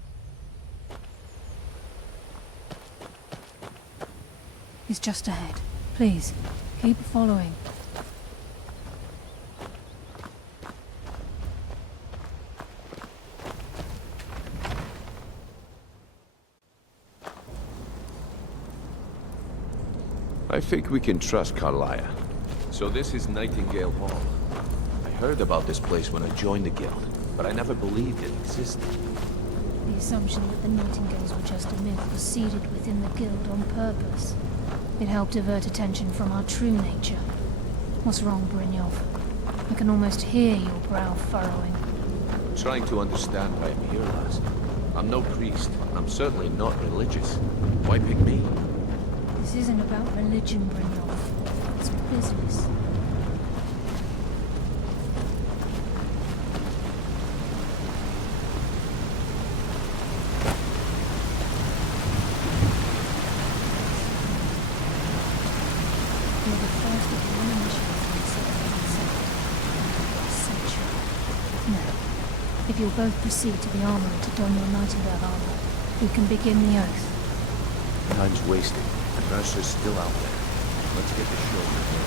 He's just ahead. Please, keep following. I think we can trust Carlia. So this is Nightingale Hall. I heard about this place when I joined the guild, but I never believed it existed. The assumption that the Nightingales were just a myth was seeded within the guild on purpose. It helped divert attention from our true nature. What's wrong, Brynjolf? I can almost hear your brow furrowing. I'm trying to understand why I'm here, lass. I'm no priest. I'm certainly not religious. Why pick me? This isn't about religion, Brynjolf. It's business. You're the first of one initiative in century. Now, if you'll both proceed to the armory to don your Nightingale armor, we can begin the oath. Time's wasted. The Mercer's still out there. Let's get the show going.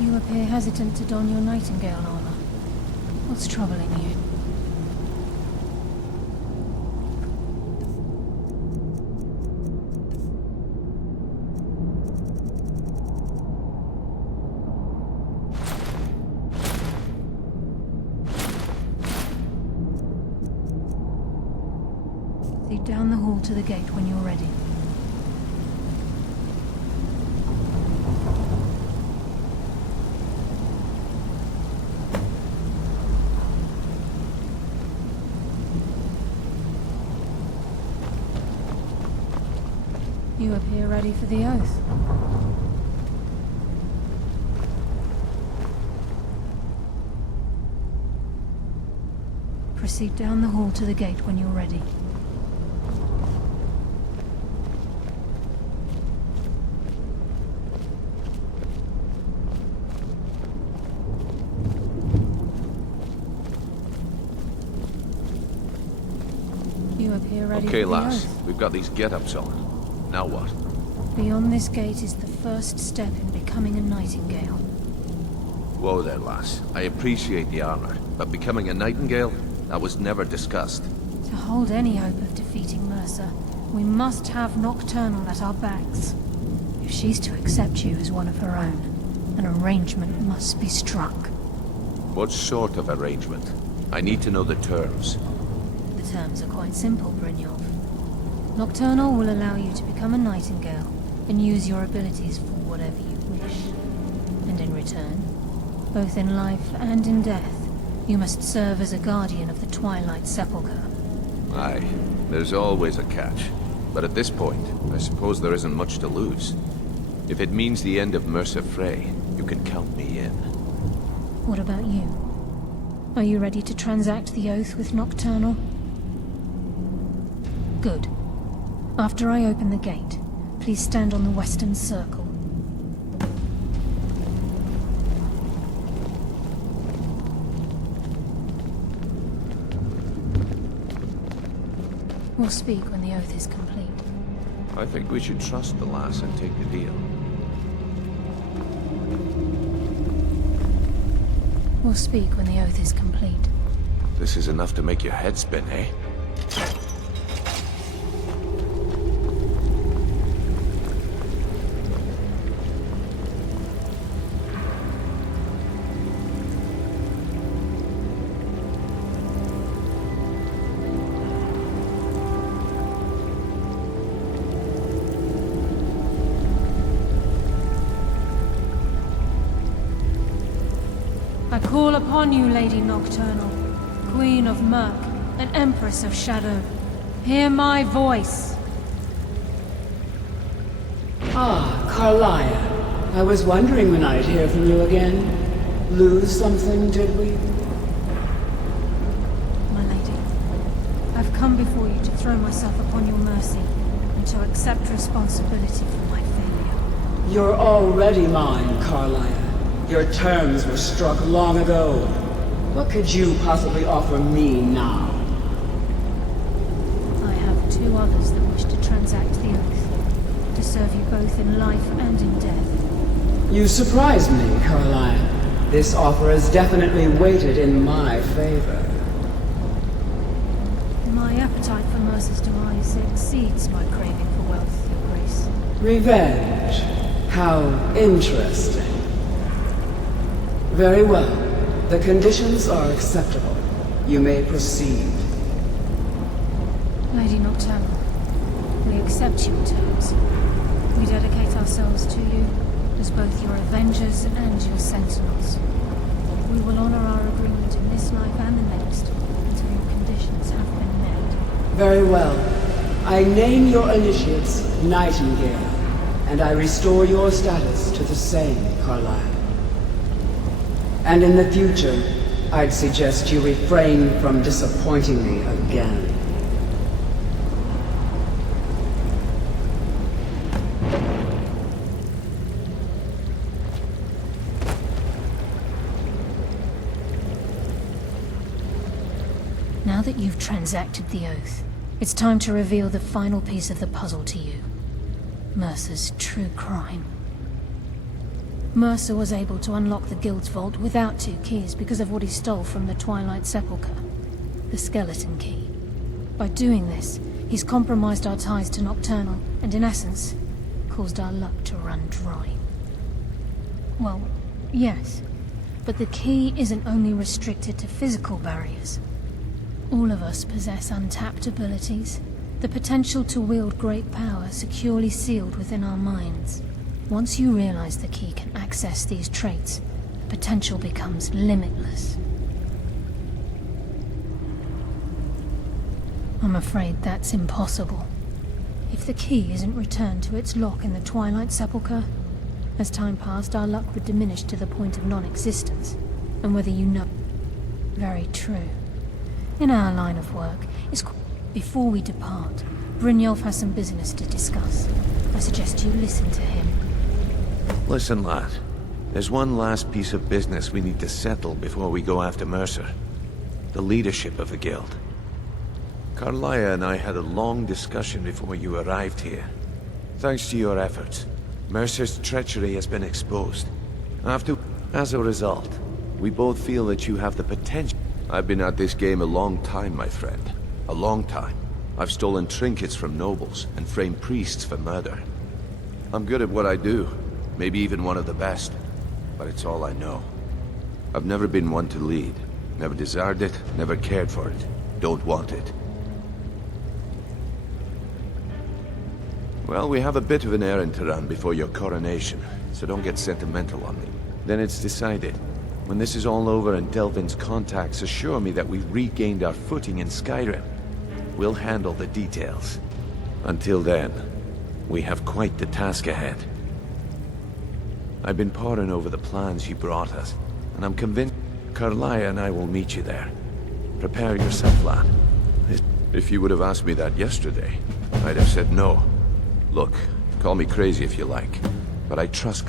You appear hesitant to don your Nightingale armor. What's troubling you? Lead down the hall to the gate when you're ready. You appear ready for the oath. Proceed down the hall to the gate when you're ready. You appear ready Okay, for the lass. oath. We've got these get-ups on. Now what? Beyond this gate is the first step in becoming a nightingale. Whoa there, lass. I appreciate the armor, but becoming a nightingale? That was never discussed. To hold any hope of defeating Mercer, we must have Nocturnal at our backs. If she's to accept you as one of her own, an arrangement must be struck. What sort of arrangement? I need to know the terms. The terms are quite simple, Brynjolf. Nocturnal will allow you to become a nightingale and use your abilities for whatever you wish. And in return, both in life and in death, you must serve as a guardian of the Twilight Sepulchre. Aye, there's always a catch. But at this point, I suppose there isn't much to lose. If it means the end of Mercer Frey, you can count me in. What about you? Are you ready to transact the oath with Nocturnal? Good. After I open the gate, please stand on the western circle. We'll speak when the oath is complete. I think we should trust the lass and take the deal. We'll speak when the oath is complete. This is enough to make your head spin, eh? I call upon you, Lady Nocturnal, Queen of Murk, and Empress of Shadow. Hear my voice. Ah, Carlia. I was wondering when I'd hear from you again. Lose something, did we? My lady, I've come before you to throw myself upon your mercy, and to accept responsibility for my failure. You're already mine, Carlia. Your terms were struck long ago. What could you possibly offer me now? I have two others that wish to transact the oath, to serve you both in life and in death. You surprise me, Carlia. This offer is definitely weighted in my favor. My appetite for Mercer's demise exceeds my craving for wealth, Your Grace. Revenge. How interesting. Very well. The conditions are acceptable. You may proceed. Lady Nocturnal, we accept your terms. We dedicate ourselves to you as both your avengers and your sentinels. We will honor our agreement in this life and the next until your conditions have been met. Very well. I name your initiates Nightingale, and I restore your status to the same, Carlisle. And in the future, I'd suggest you refrain from disappointing me again. Now that you've transacted the oath, it's time to reveal the final piece of the puzzle to you. Mercer's true crime. Mercer was able to unlock the Guild's vault without 2 keys because of what he stole from the Twilight Sepulchre, the skeleton key. By doing this, he's compromised our ties to Nocturnal, and in essence, caused our luck to run dry. Well, yes, but the key isn't only restricted to physical barriers. All of us possess untapped abilities, the potential to wield great power securely sealed within our minds. Once you realize the key can access these traits, potential becomes limitless. I'm afraid that's impossible. If if the key isn't returned to its lock in the Twilight Sepulchre, as time passed, our luck would diminish to the point of non-existence. And whether you know... Very true. In our line of work, before we depart, Brynjolf has some business to discuss. I suggest you listen to him. Listen, lad. There's one last piece of business we need to settle before we go after Mercer. The leadership of the guild. Carlia and I had a long discussion before you arrived here. Thanks to your efforts, Mercer's treachery has been exposed. As a result, we both feel that you have the potential. I've been at this game a long time, my friend. A long time. I've stolen trinkets from nobles and framed priests for murder. I'm good at what I do. Maybe even one of the best. But it's all I know. I've never been one to lead. Never desired it, never cared for it. Don't want it. Well, we have a bit of an errand to run before your coronation, so don't get sentimental on me. Then it's decided. When this is all over and Delvin's contacts assure me that we've regained our footing in Skyrim, we'll handle the details. Until then, we have quite the task ahead. I've been poring over the plans you brought us, and I'm convinced Carlia and I will meet you there. Prepare yourself, lad. If you would have asked me that yesterday, I'd have said no. Look, call me crazy if you like, but I trust...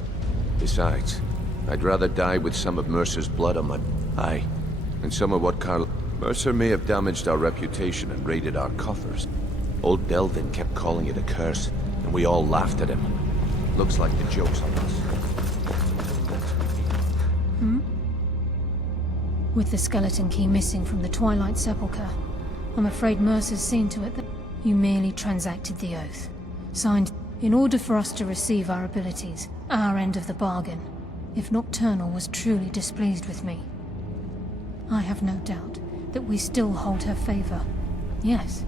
Besides, I'd rather die with some of Mercer's blood on my... Aye, and some of what Mercer may have damaged our reputation and raided our coffers. Old Delvin kept calling it a curse, and we all laughed at him. Looks like the joke's on us. With the skeleton key missing from the Twilight Sepulchre, I'm afraid Mercer's seen to it that you merely transacted the oath. Signed, in order for us to receive our abilities, our end of the bargain, if Nocturnal was truly displeased with me. I have no doubt that we still hold her favor. Yes.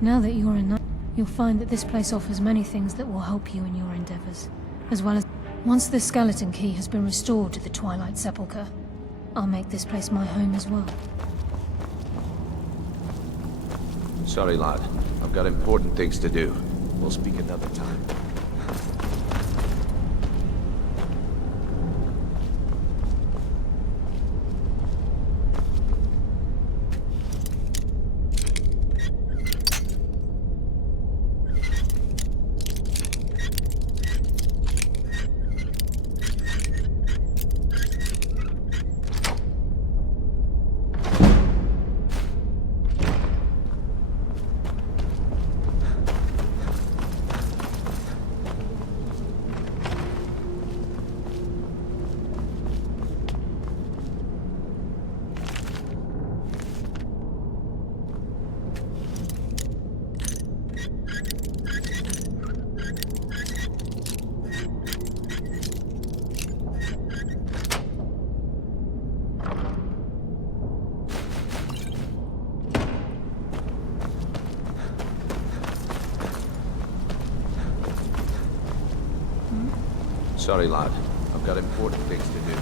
Now that you're in, you'll find that this place offers many things that will help you in your endeavors, as well as... Once the skeleton key has been restored to the Twilight Sepulchre, I'll make this place my home as well. Sorry, lad. I've got important things to do. We'll speak another time. Sorry, lad. I've got important things to do.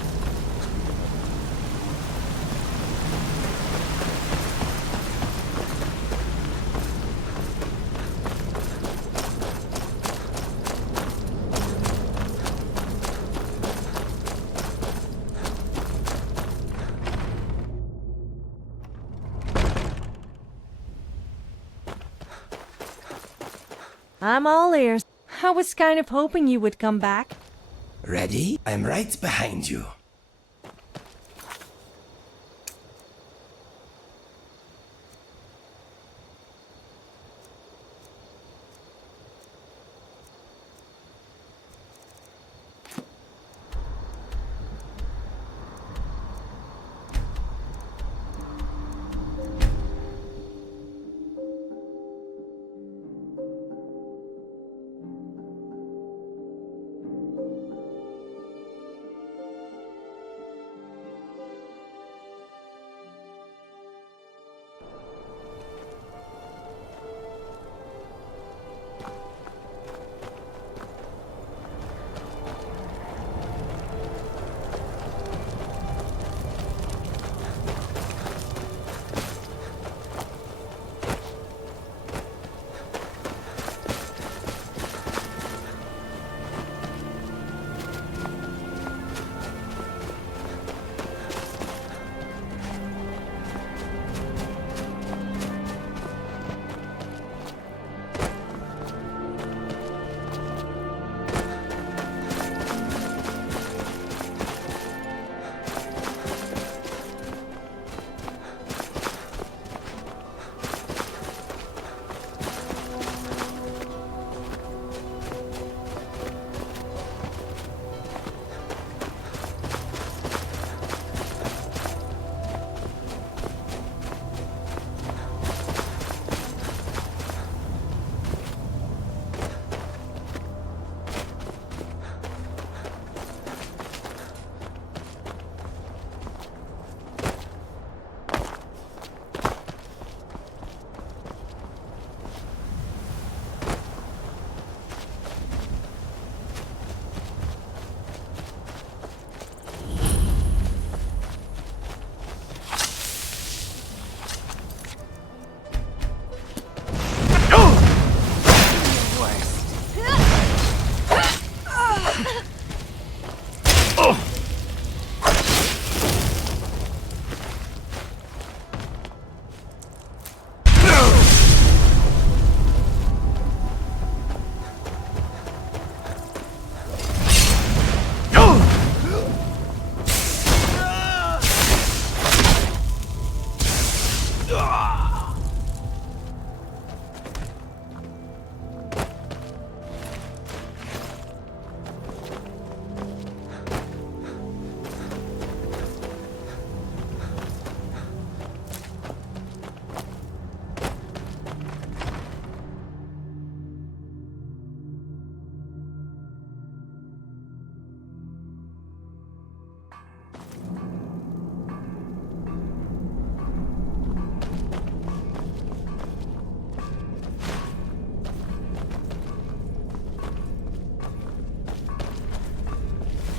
I'm all ears. I was kind of hoping you would come back. Ready? I'm right behind you.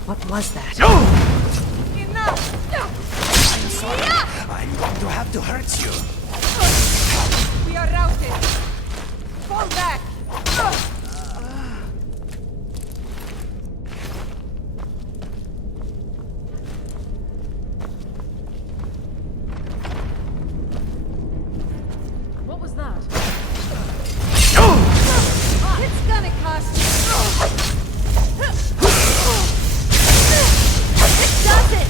What was that? I'm sorry. I'm going to have to hurt you. We are routed. Fall back. What was that? It's gonna cost you. It does it.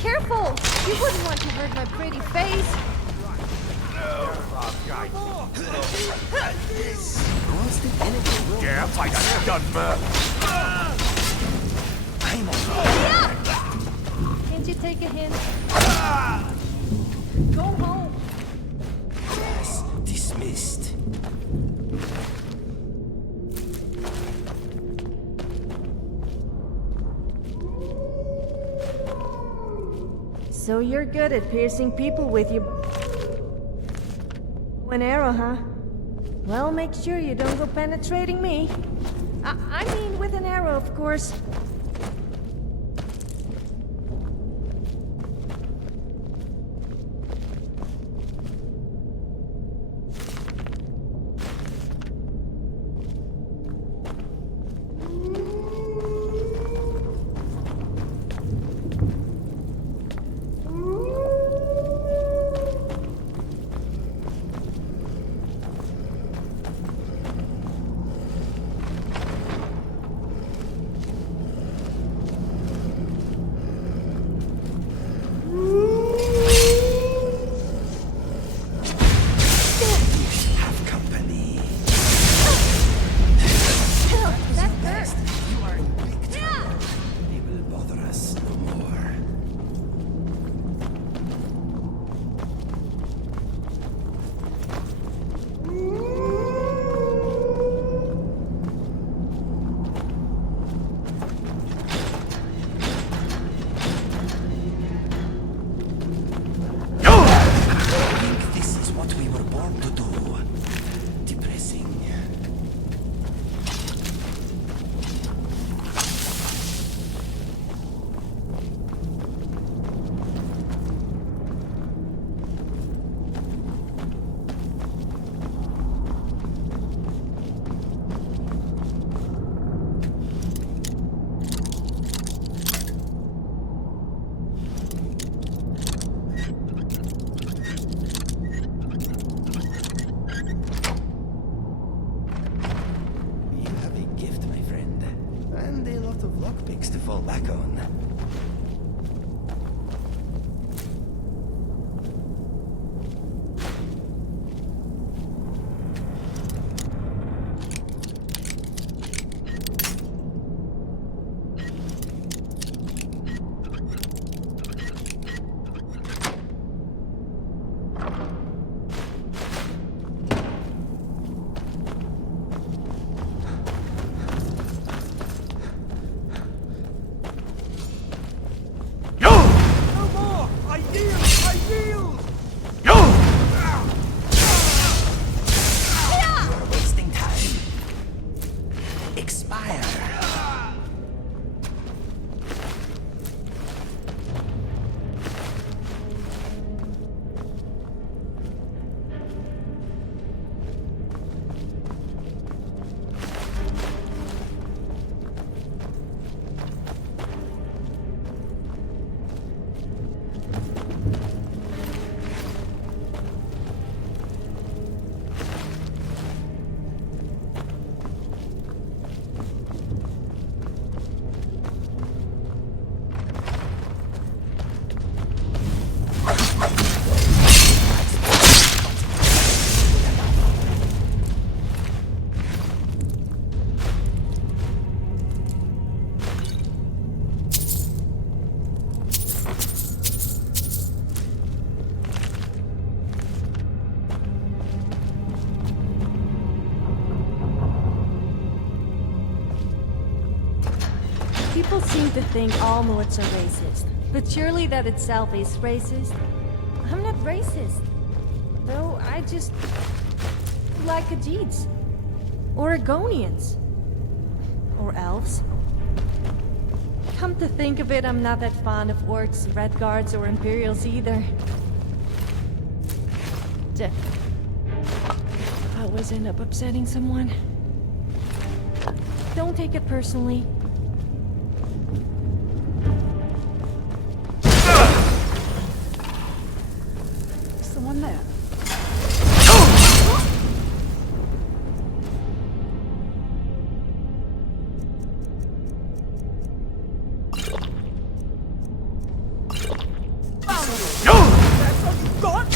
Careful! You wouldn't want to hurt my pretty face. Yeah, I got done, man. Can't you take a hint? Go home. Yes, dismissed. So you're good at piercing people with your... an arrow, huh? Well, make sure you don't go penetrating me. I mean with an arrow, of course. expire. People seem to think all Morts are racist, but surely that itself is racist. I'm not racist. Though I just like Khajiits. Or Argonians. Or elves. Come to think of it, I'm not that fond of orcs, red guards, or Imperials either. I always end up upsetting someone. Don't take it personally. Someone there. That's all you got?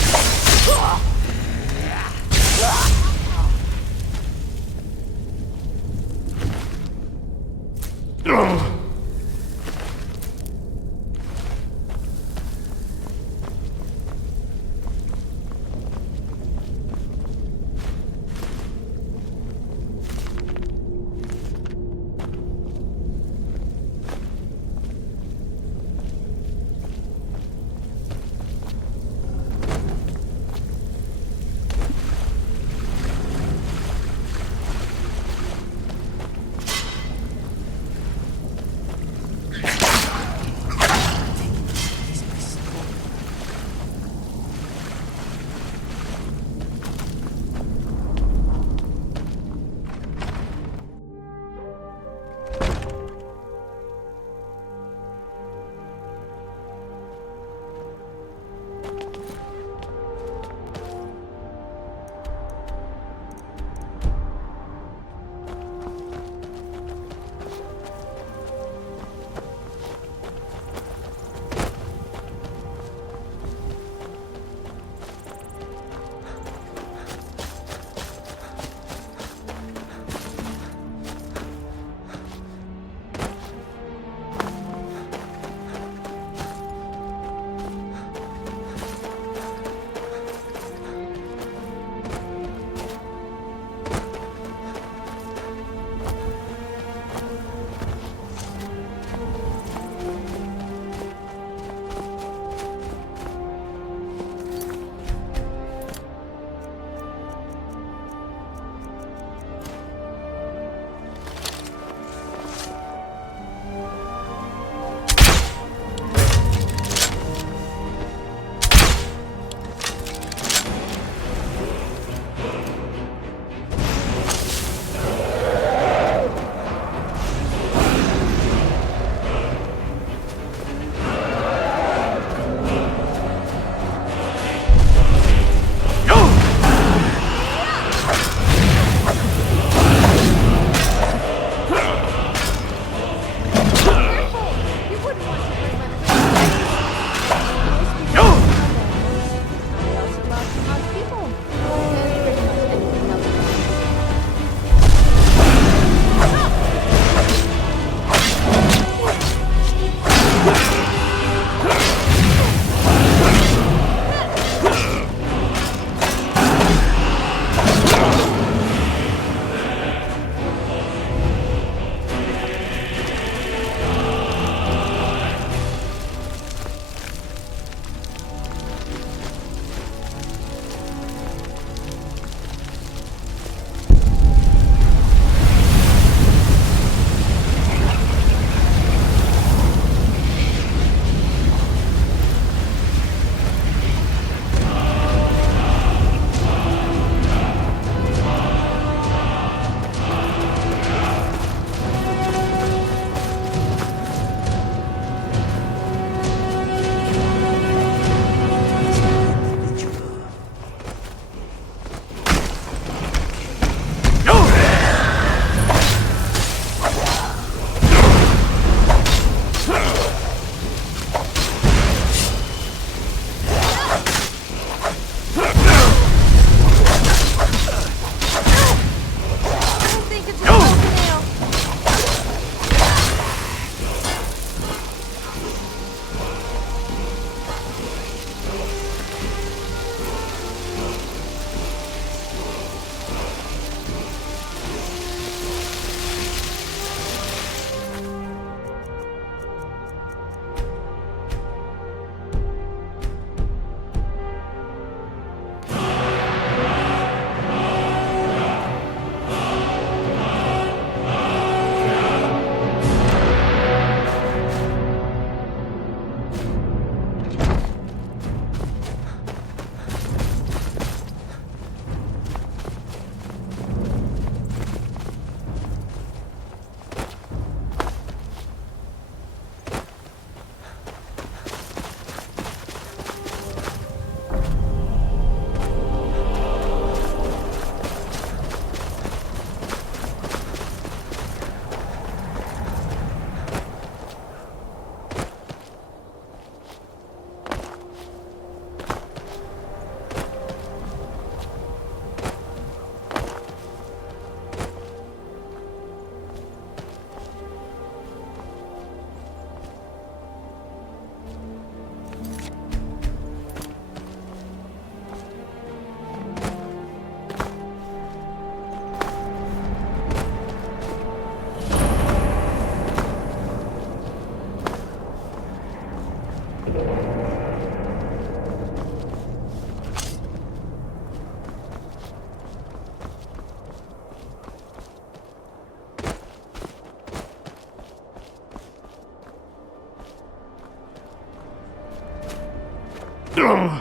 Damn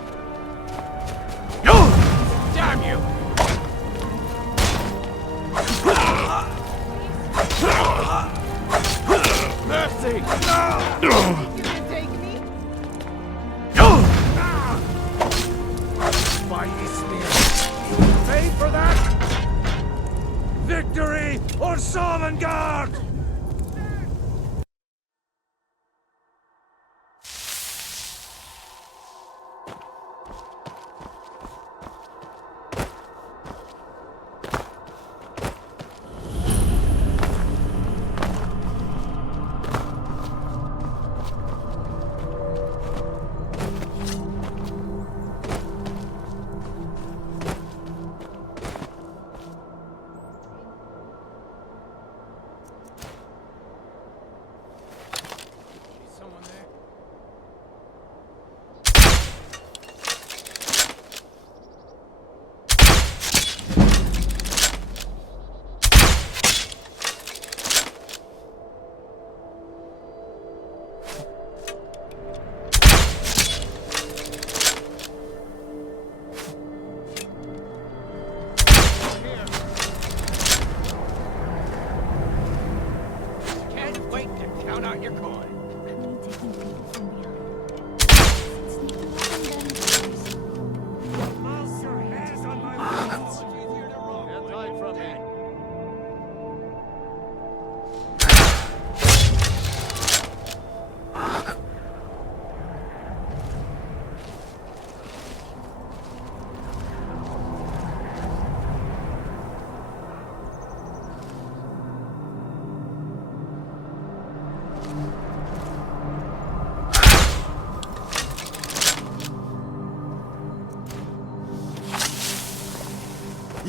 you! Mercy! You can take me? Mighty spear! You pay for that? Victory or Sovngarde!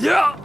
Yeah!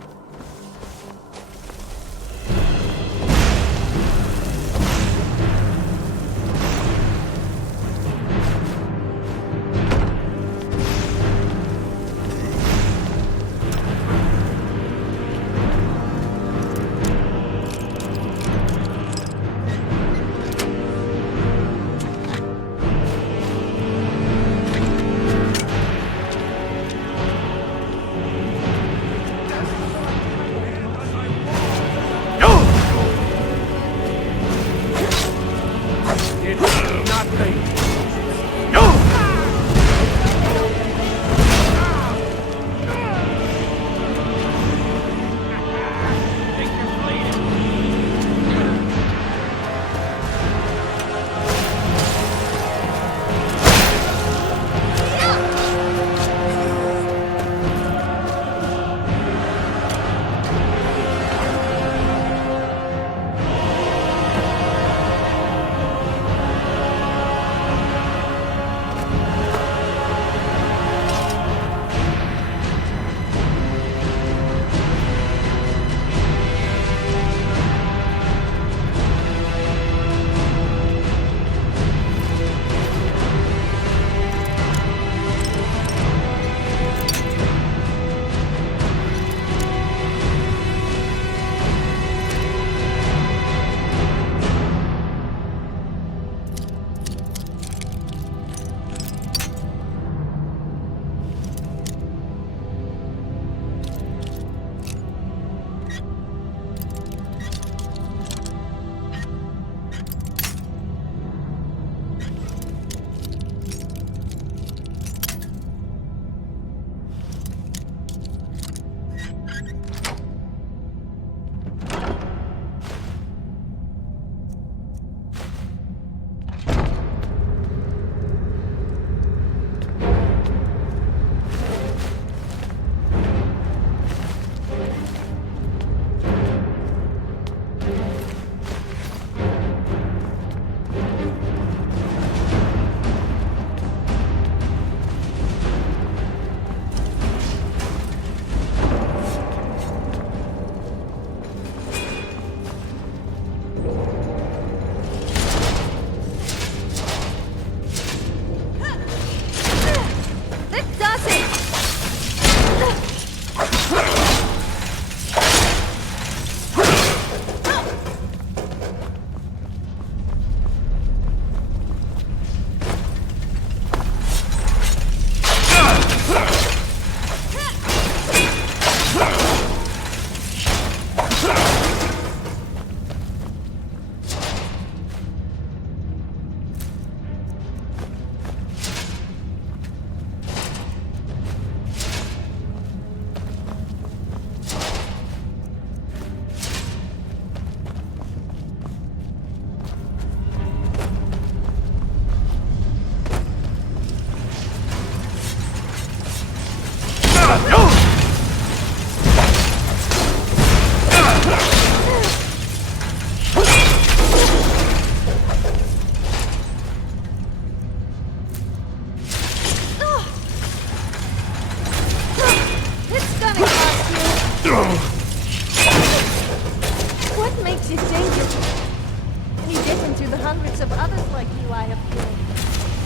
addition to the hundreds of others like you I have killed.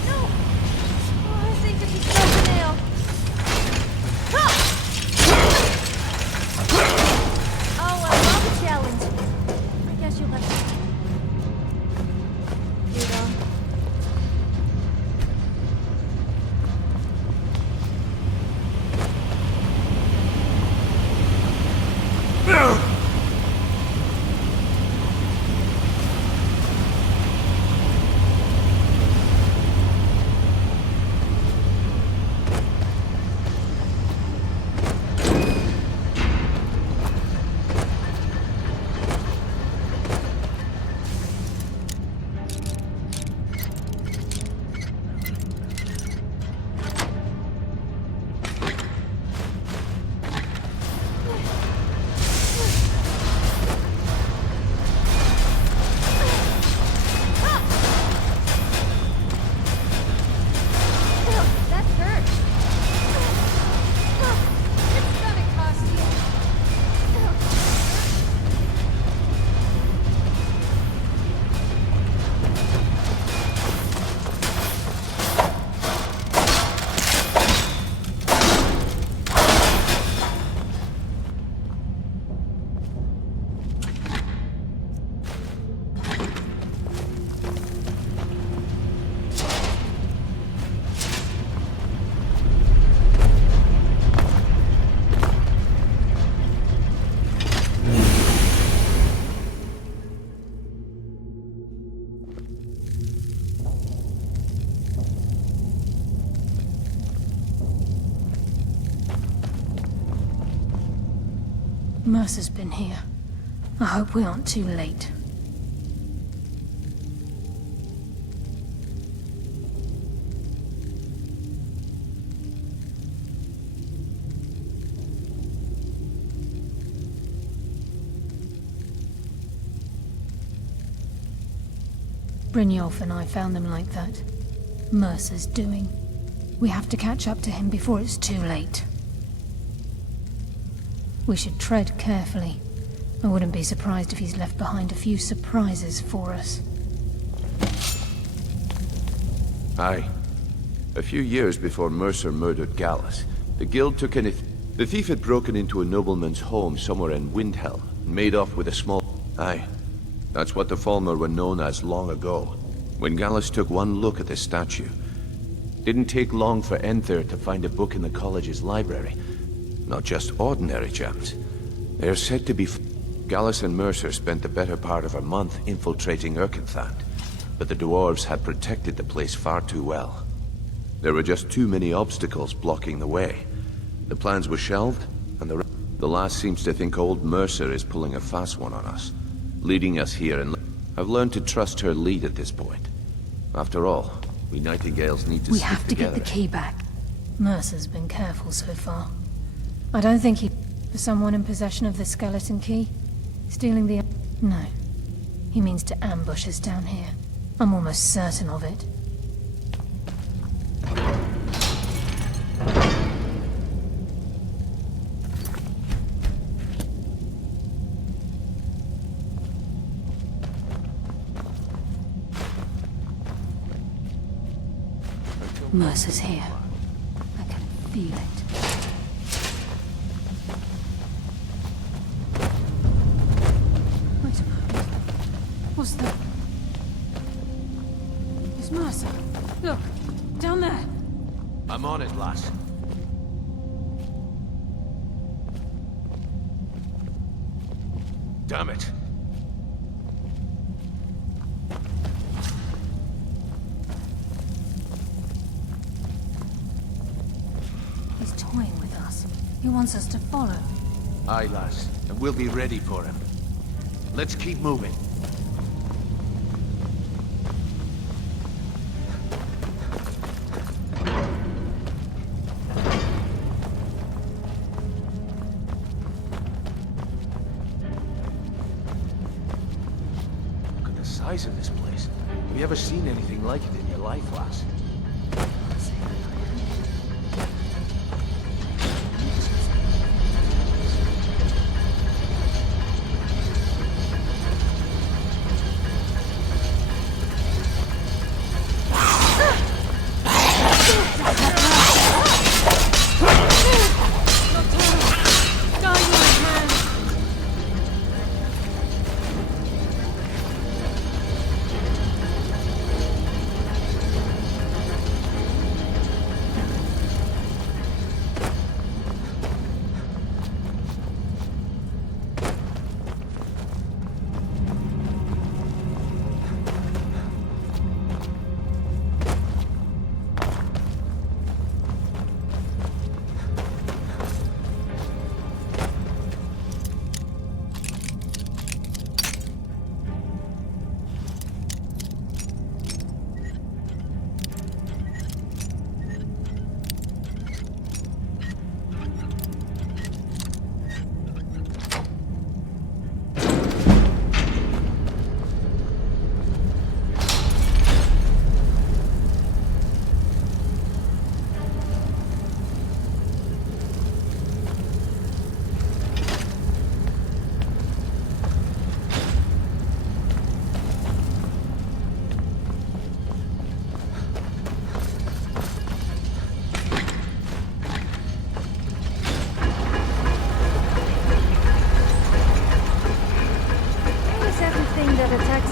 No! Oh, I think if you broke a nail. Oh, I love a challenge. I guess you'll have to... You know. Mercer's been here. I hope we aren't too late. Brynjolf and I found them like that. Mercer's doing. We have to catch up to him before it's too late. We should tread carefully. I wouldn't be surprised if he's left behind a few surprises for us. Aye. A few years before Mercer murdered Gallus, the guild took an... The thief had broken into a nobleman's home somewhere in Windhell, and made off with a small... Aye. That's what the Falmer were known as long ago. When Gallus took one look at the statue, didn't take long for Enther to find a book in the college's library. Not just ordinary gems. They are said to be... Gallus and Mercer spent the better part of a month infiltrating Erkenthand, but the dwarves had protected the place far too well. There were just too many obstacles blocking the way. The plans were shelved, and the last seems to think old Mercer is pulling a fast one on us, leading us here, and I've learned to trust her lead at this point. After all, we Nightingales need to We stick have to together. get the key back. Mercer's been careful so far. I don't think he... For someone in possession of the skeleton key? Stealing the... No. He means to ambush us down here. I'm almost certain of it. Mercer's here. I can feel it. Wait a moment. What's that? It's Mercer. Look, down there. I'm on it, lass. Damn it. He's toying with us. He wants us to follow. Aye, lass, and we'll be ready for him. Let's keep moving. Look at the size of this place. Have you ever seen anything like it in your life, lass?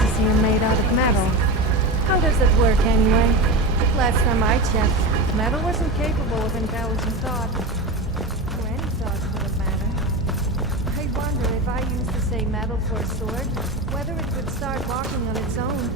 to see them made out of metal. How does it work anyway? Last time I checked, metal wasn't capable of intelligent thought. Or any thought for that matter. I wonder if I used to say metal for a sword, whether it would start walking on its own.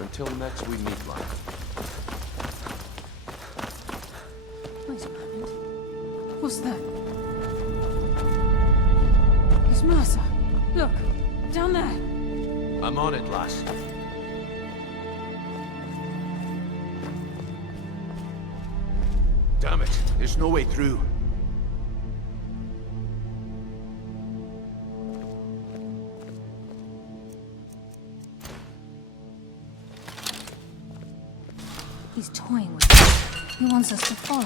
Until next we meet, Lyle. Wait a moment. What's that? It's Mercer. Look, down there. I'm on it, lass. Damn it, there's no way through. He's toying with us. He wants us to follow.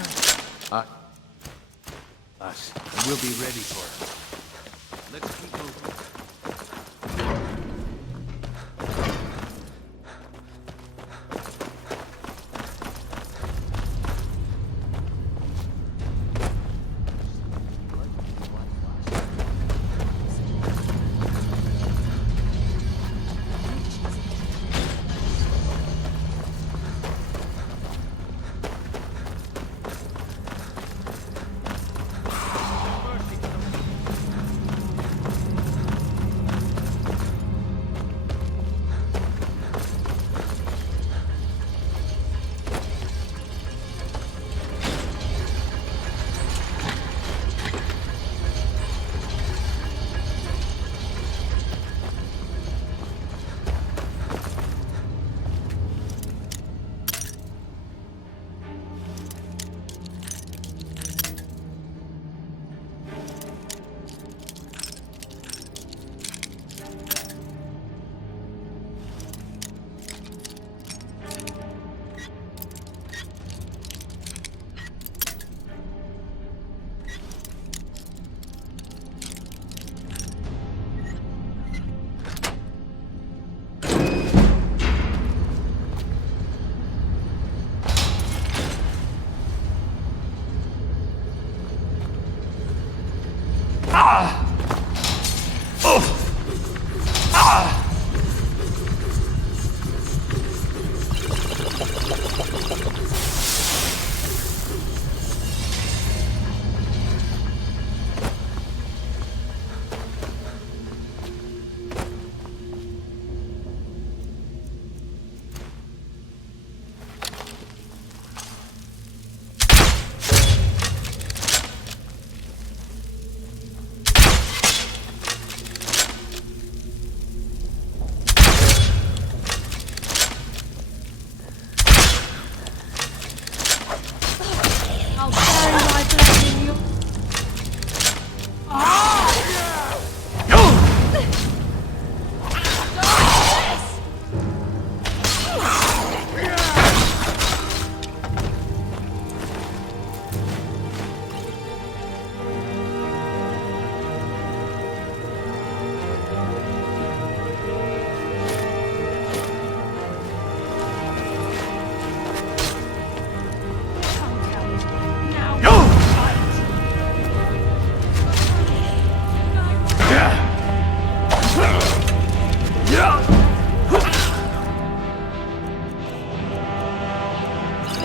Us. And we'll be ready for it. Let's keep moving.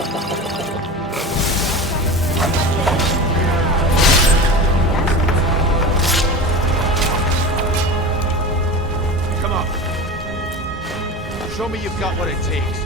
Come on. Show me you've got what it takes.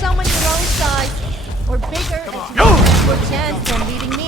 Someone your own size or bigger, and you have more chance than leading me.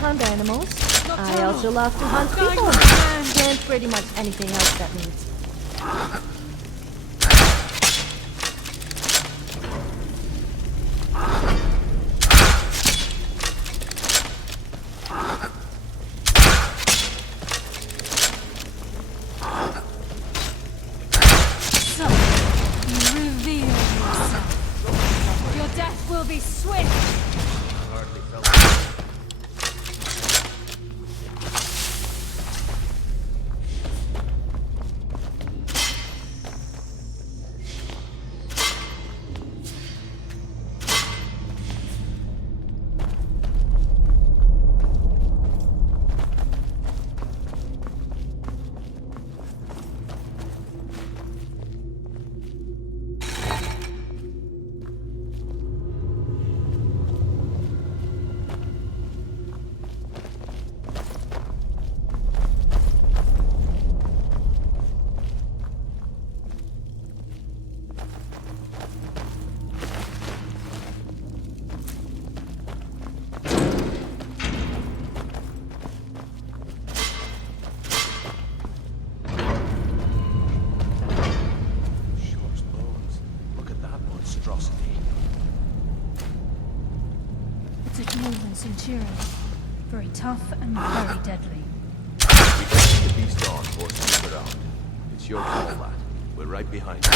Hunt animals. I also love to hunt people, and pretty much anything else that needs. So, you reveal yourself. Your death will be swift. Hardly felt monstrosity? It's a dwarven centurion. Very tough and very deadly. We can see the beast on or snoop around. It's your call, lad. We're right behind you.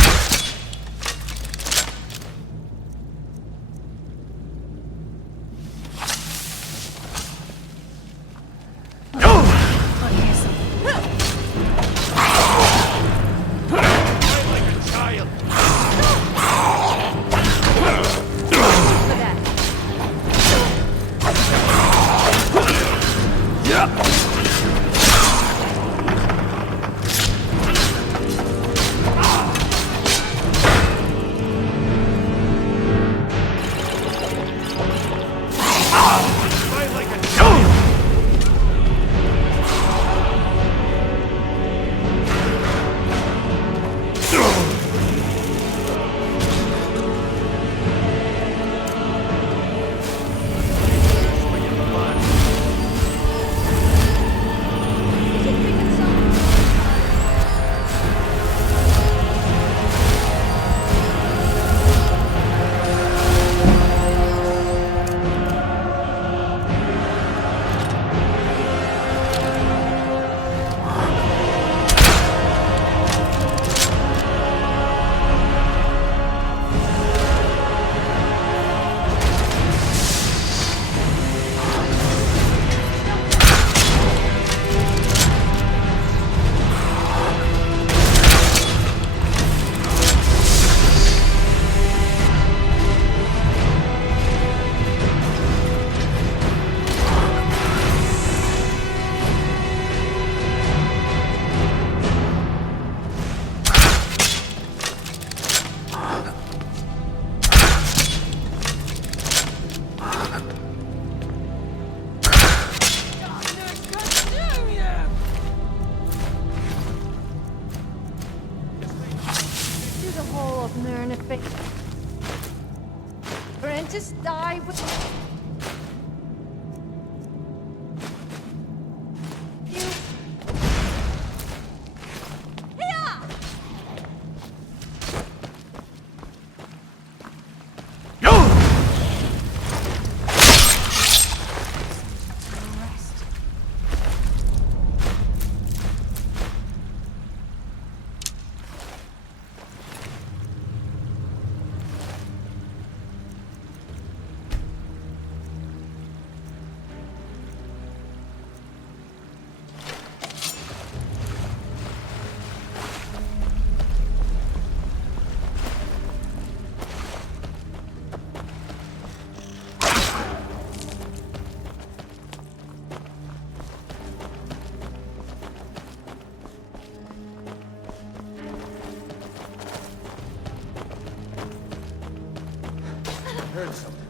Just die with you. Heard something.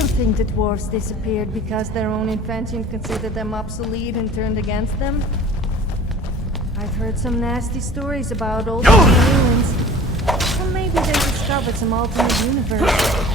don't think the dwarves disappeared because their own invention considered them obsolete and turned against them. I've heard some nasty stories about old ruins. Or maybe they discovered some alternate universe.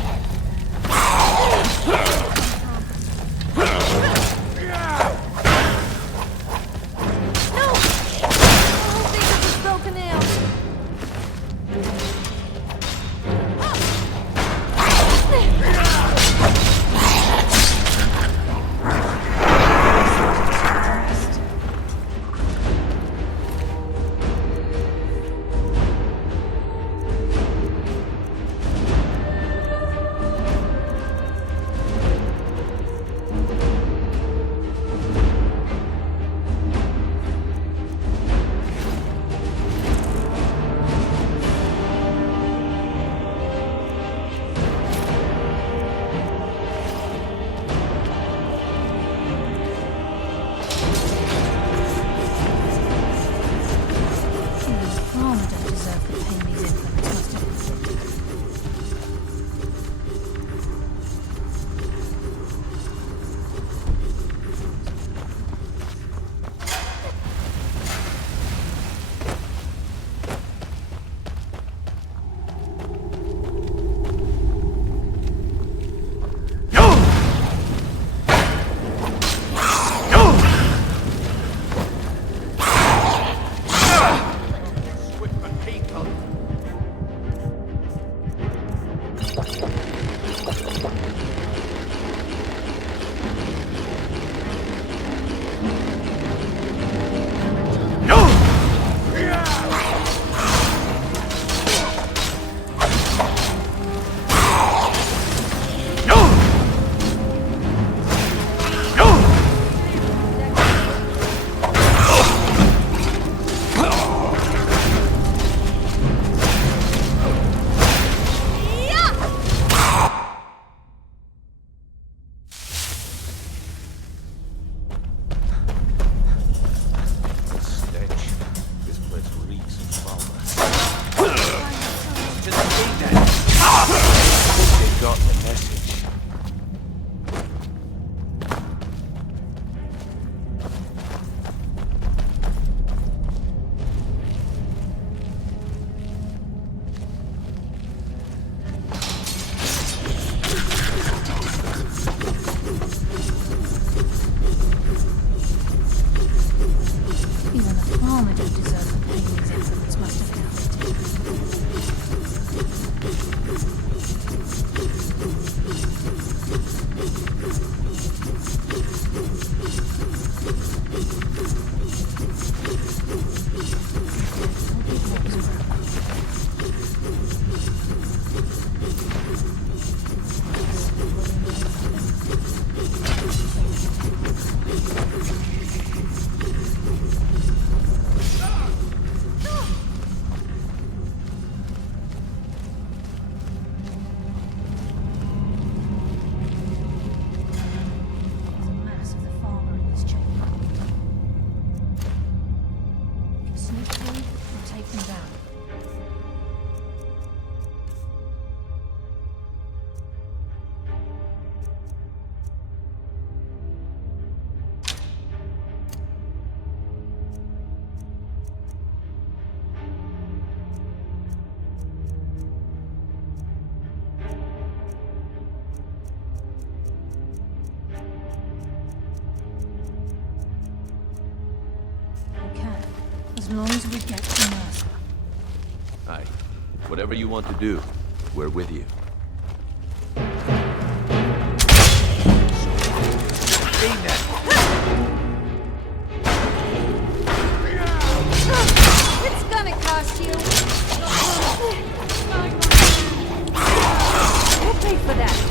As long as we get to Mercer. Aye. Whatever you want to do, we're with you. It's gonna cost you. We'll pay for that.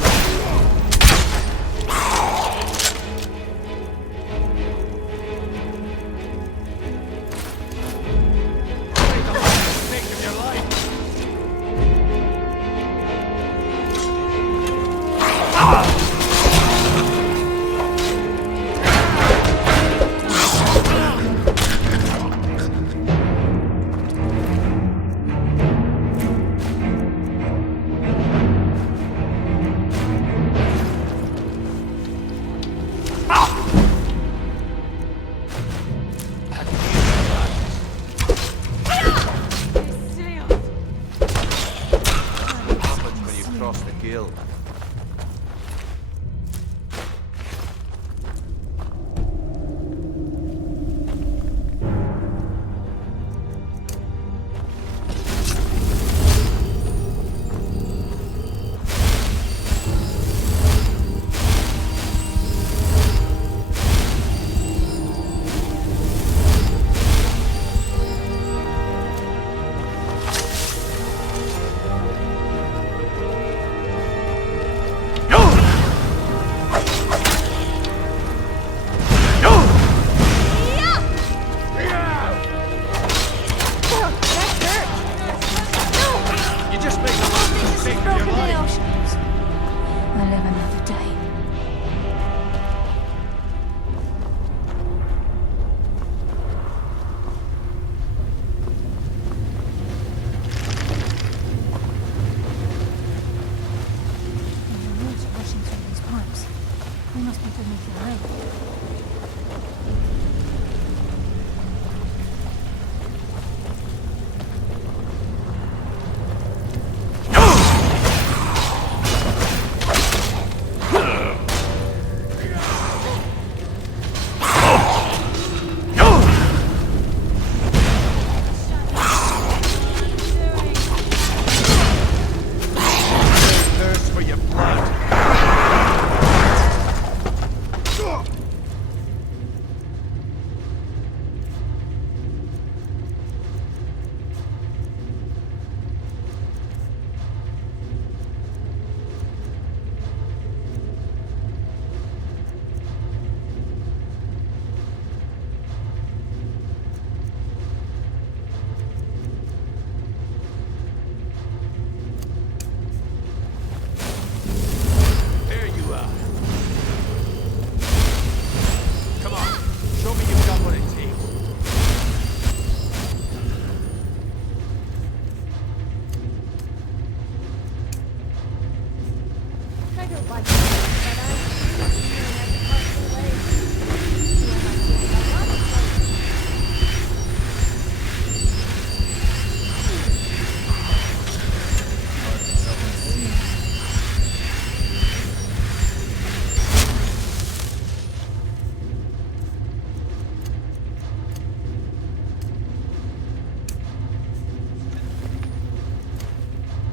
skill. I live another day. And the water rushing through these pipes. They must be beneath the lake.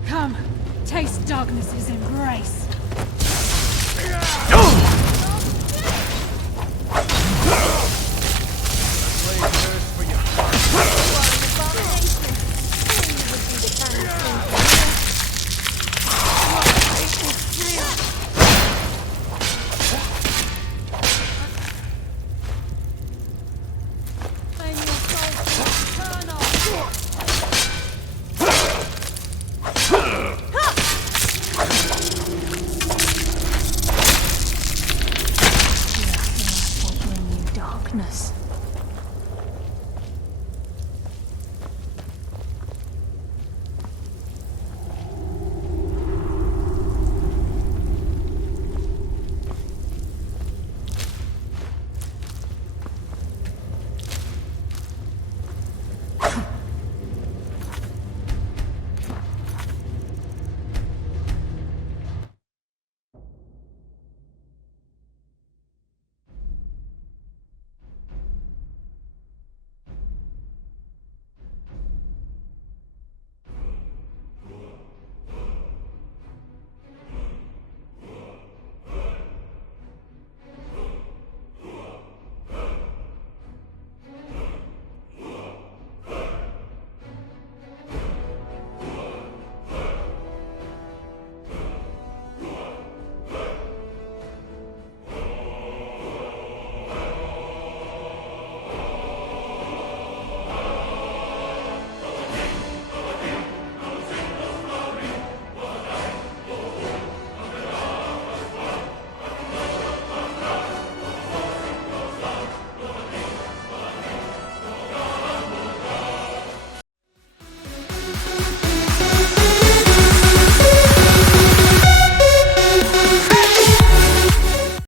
Come, taste darkness's embrace.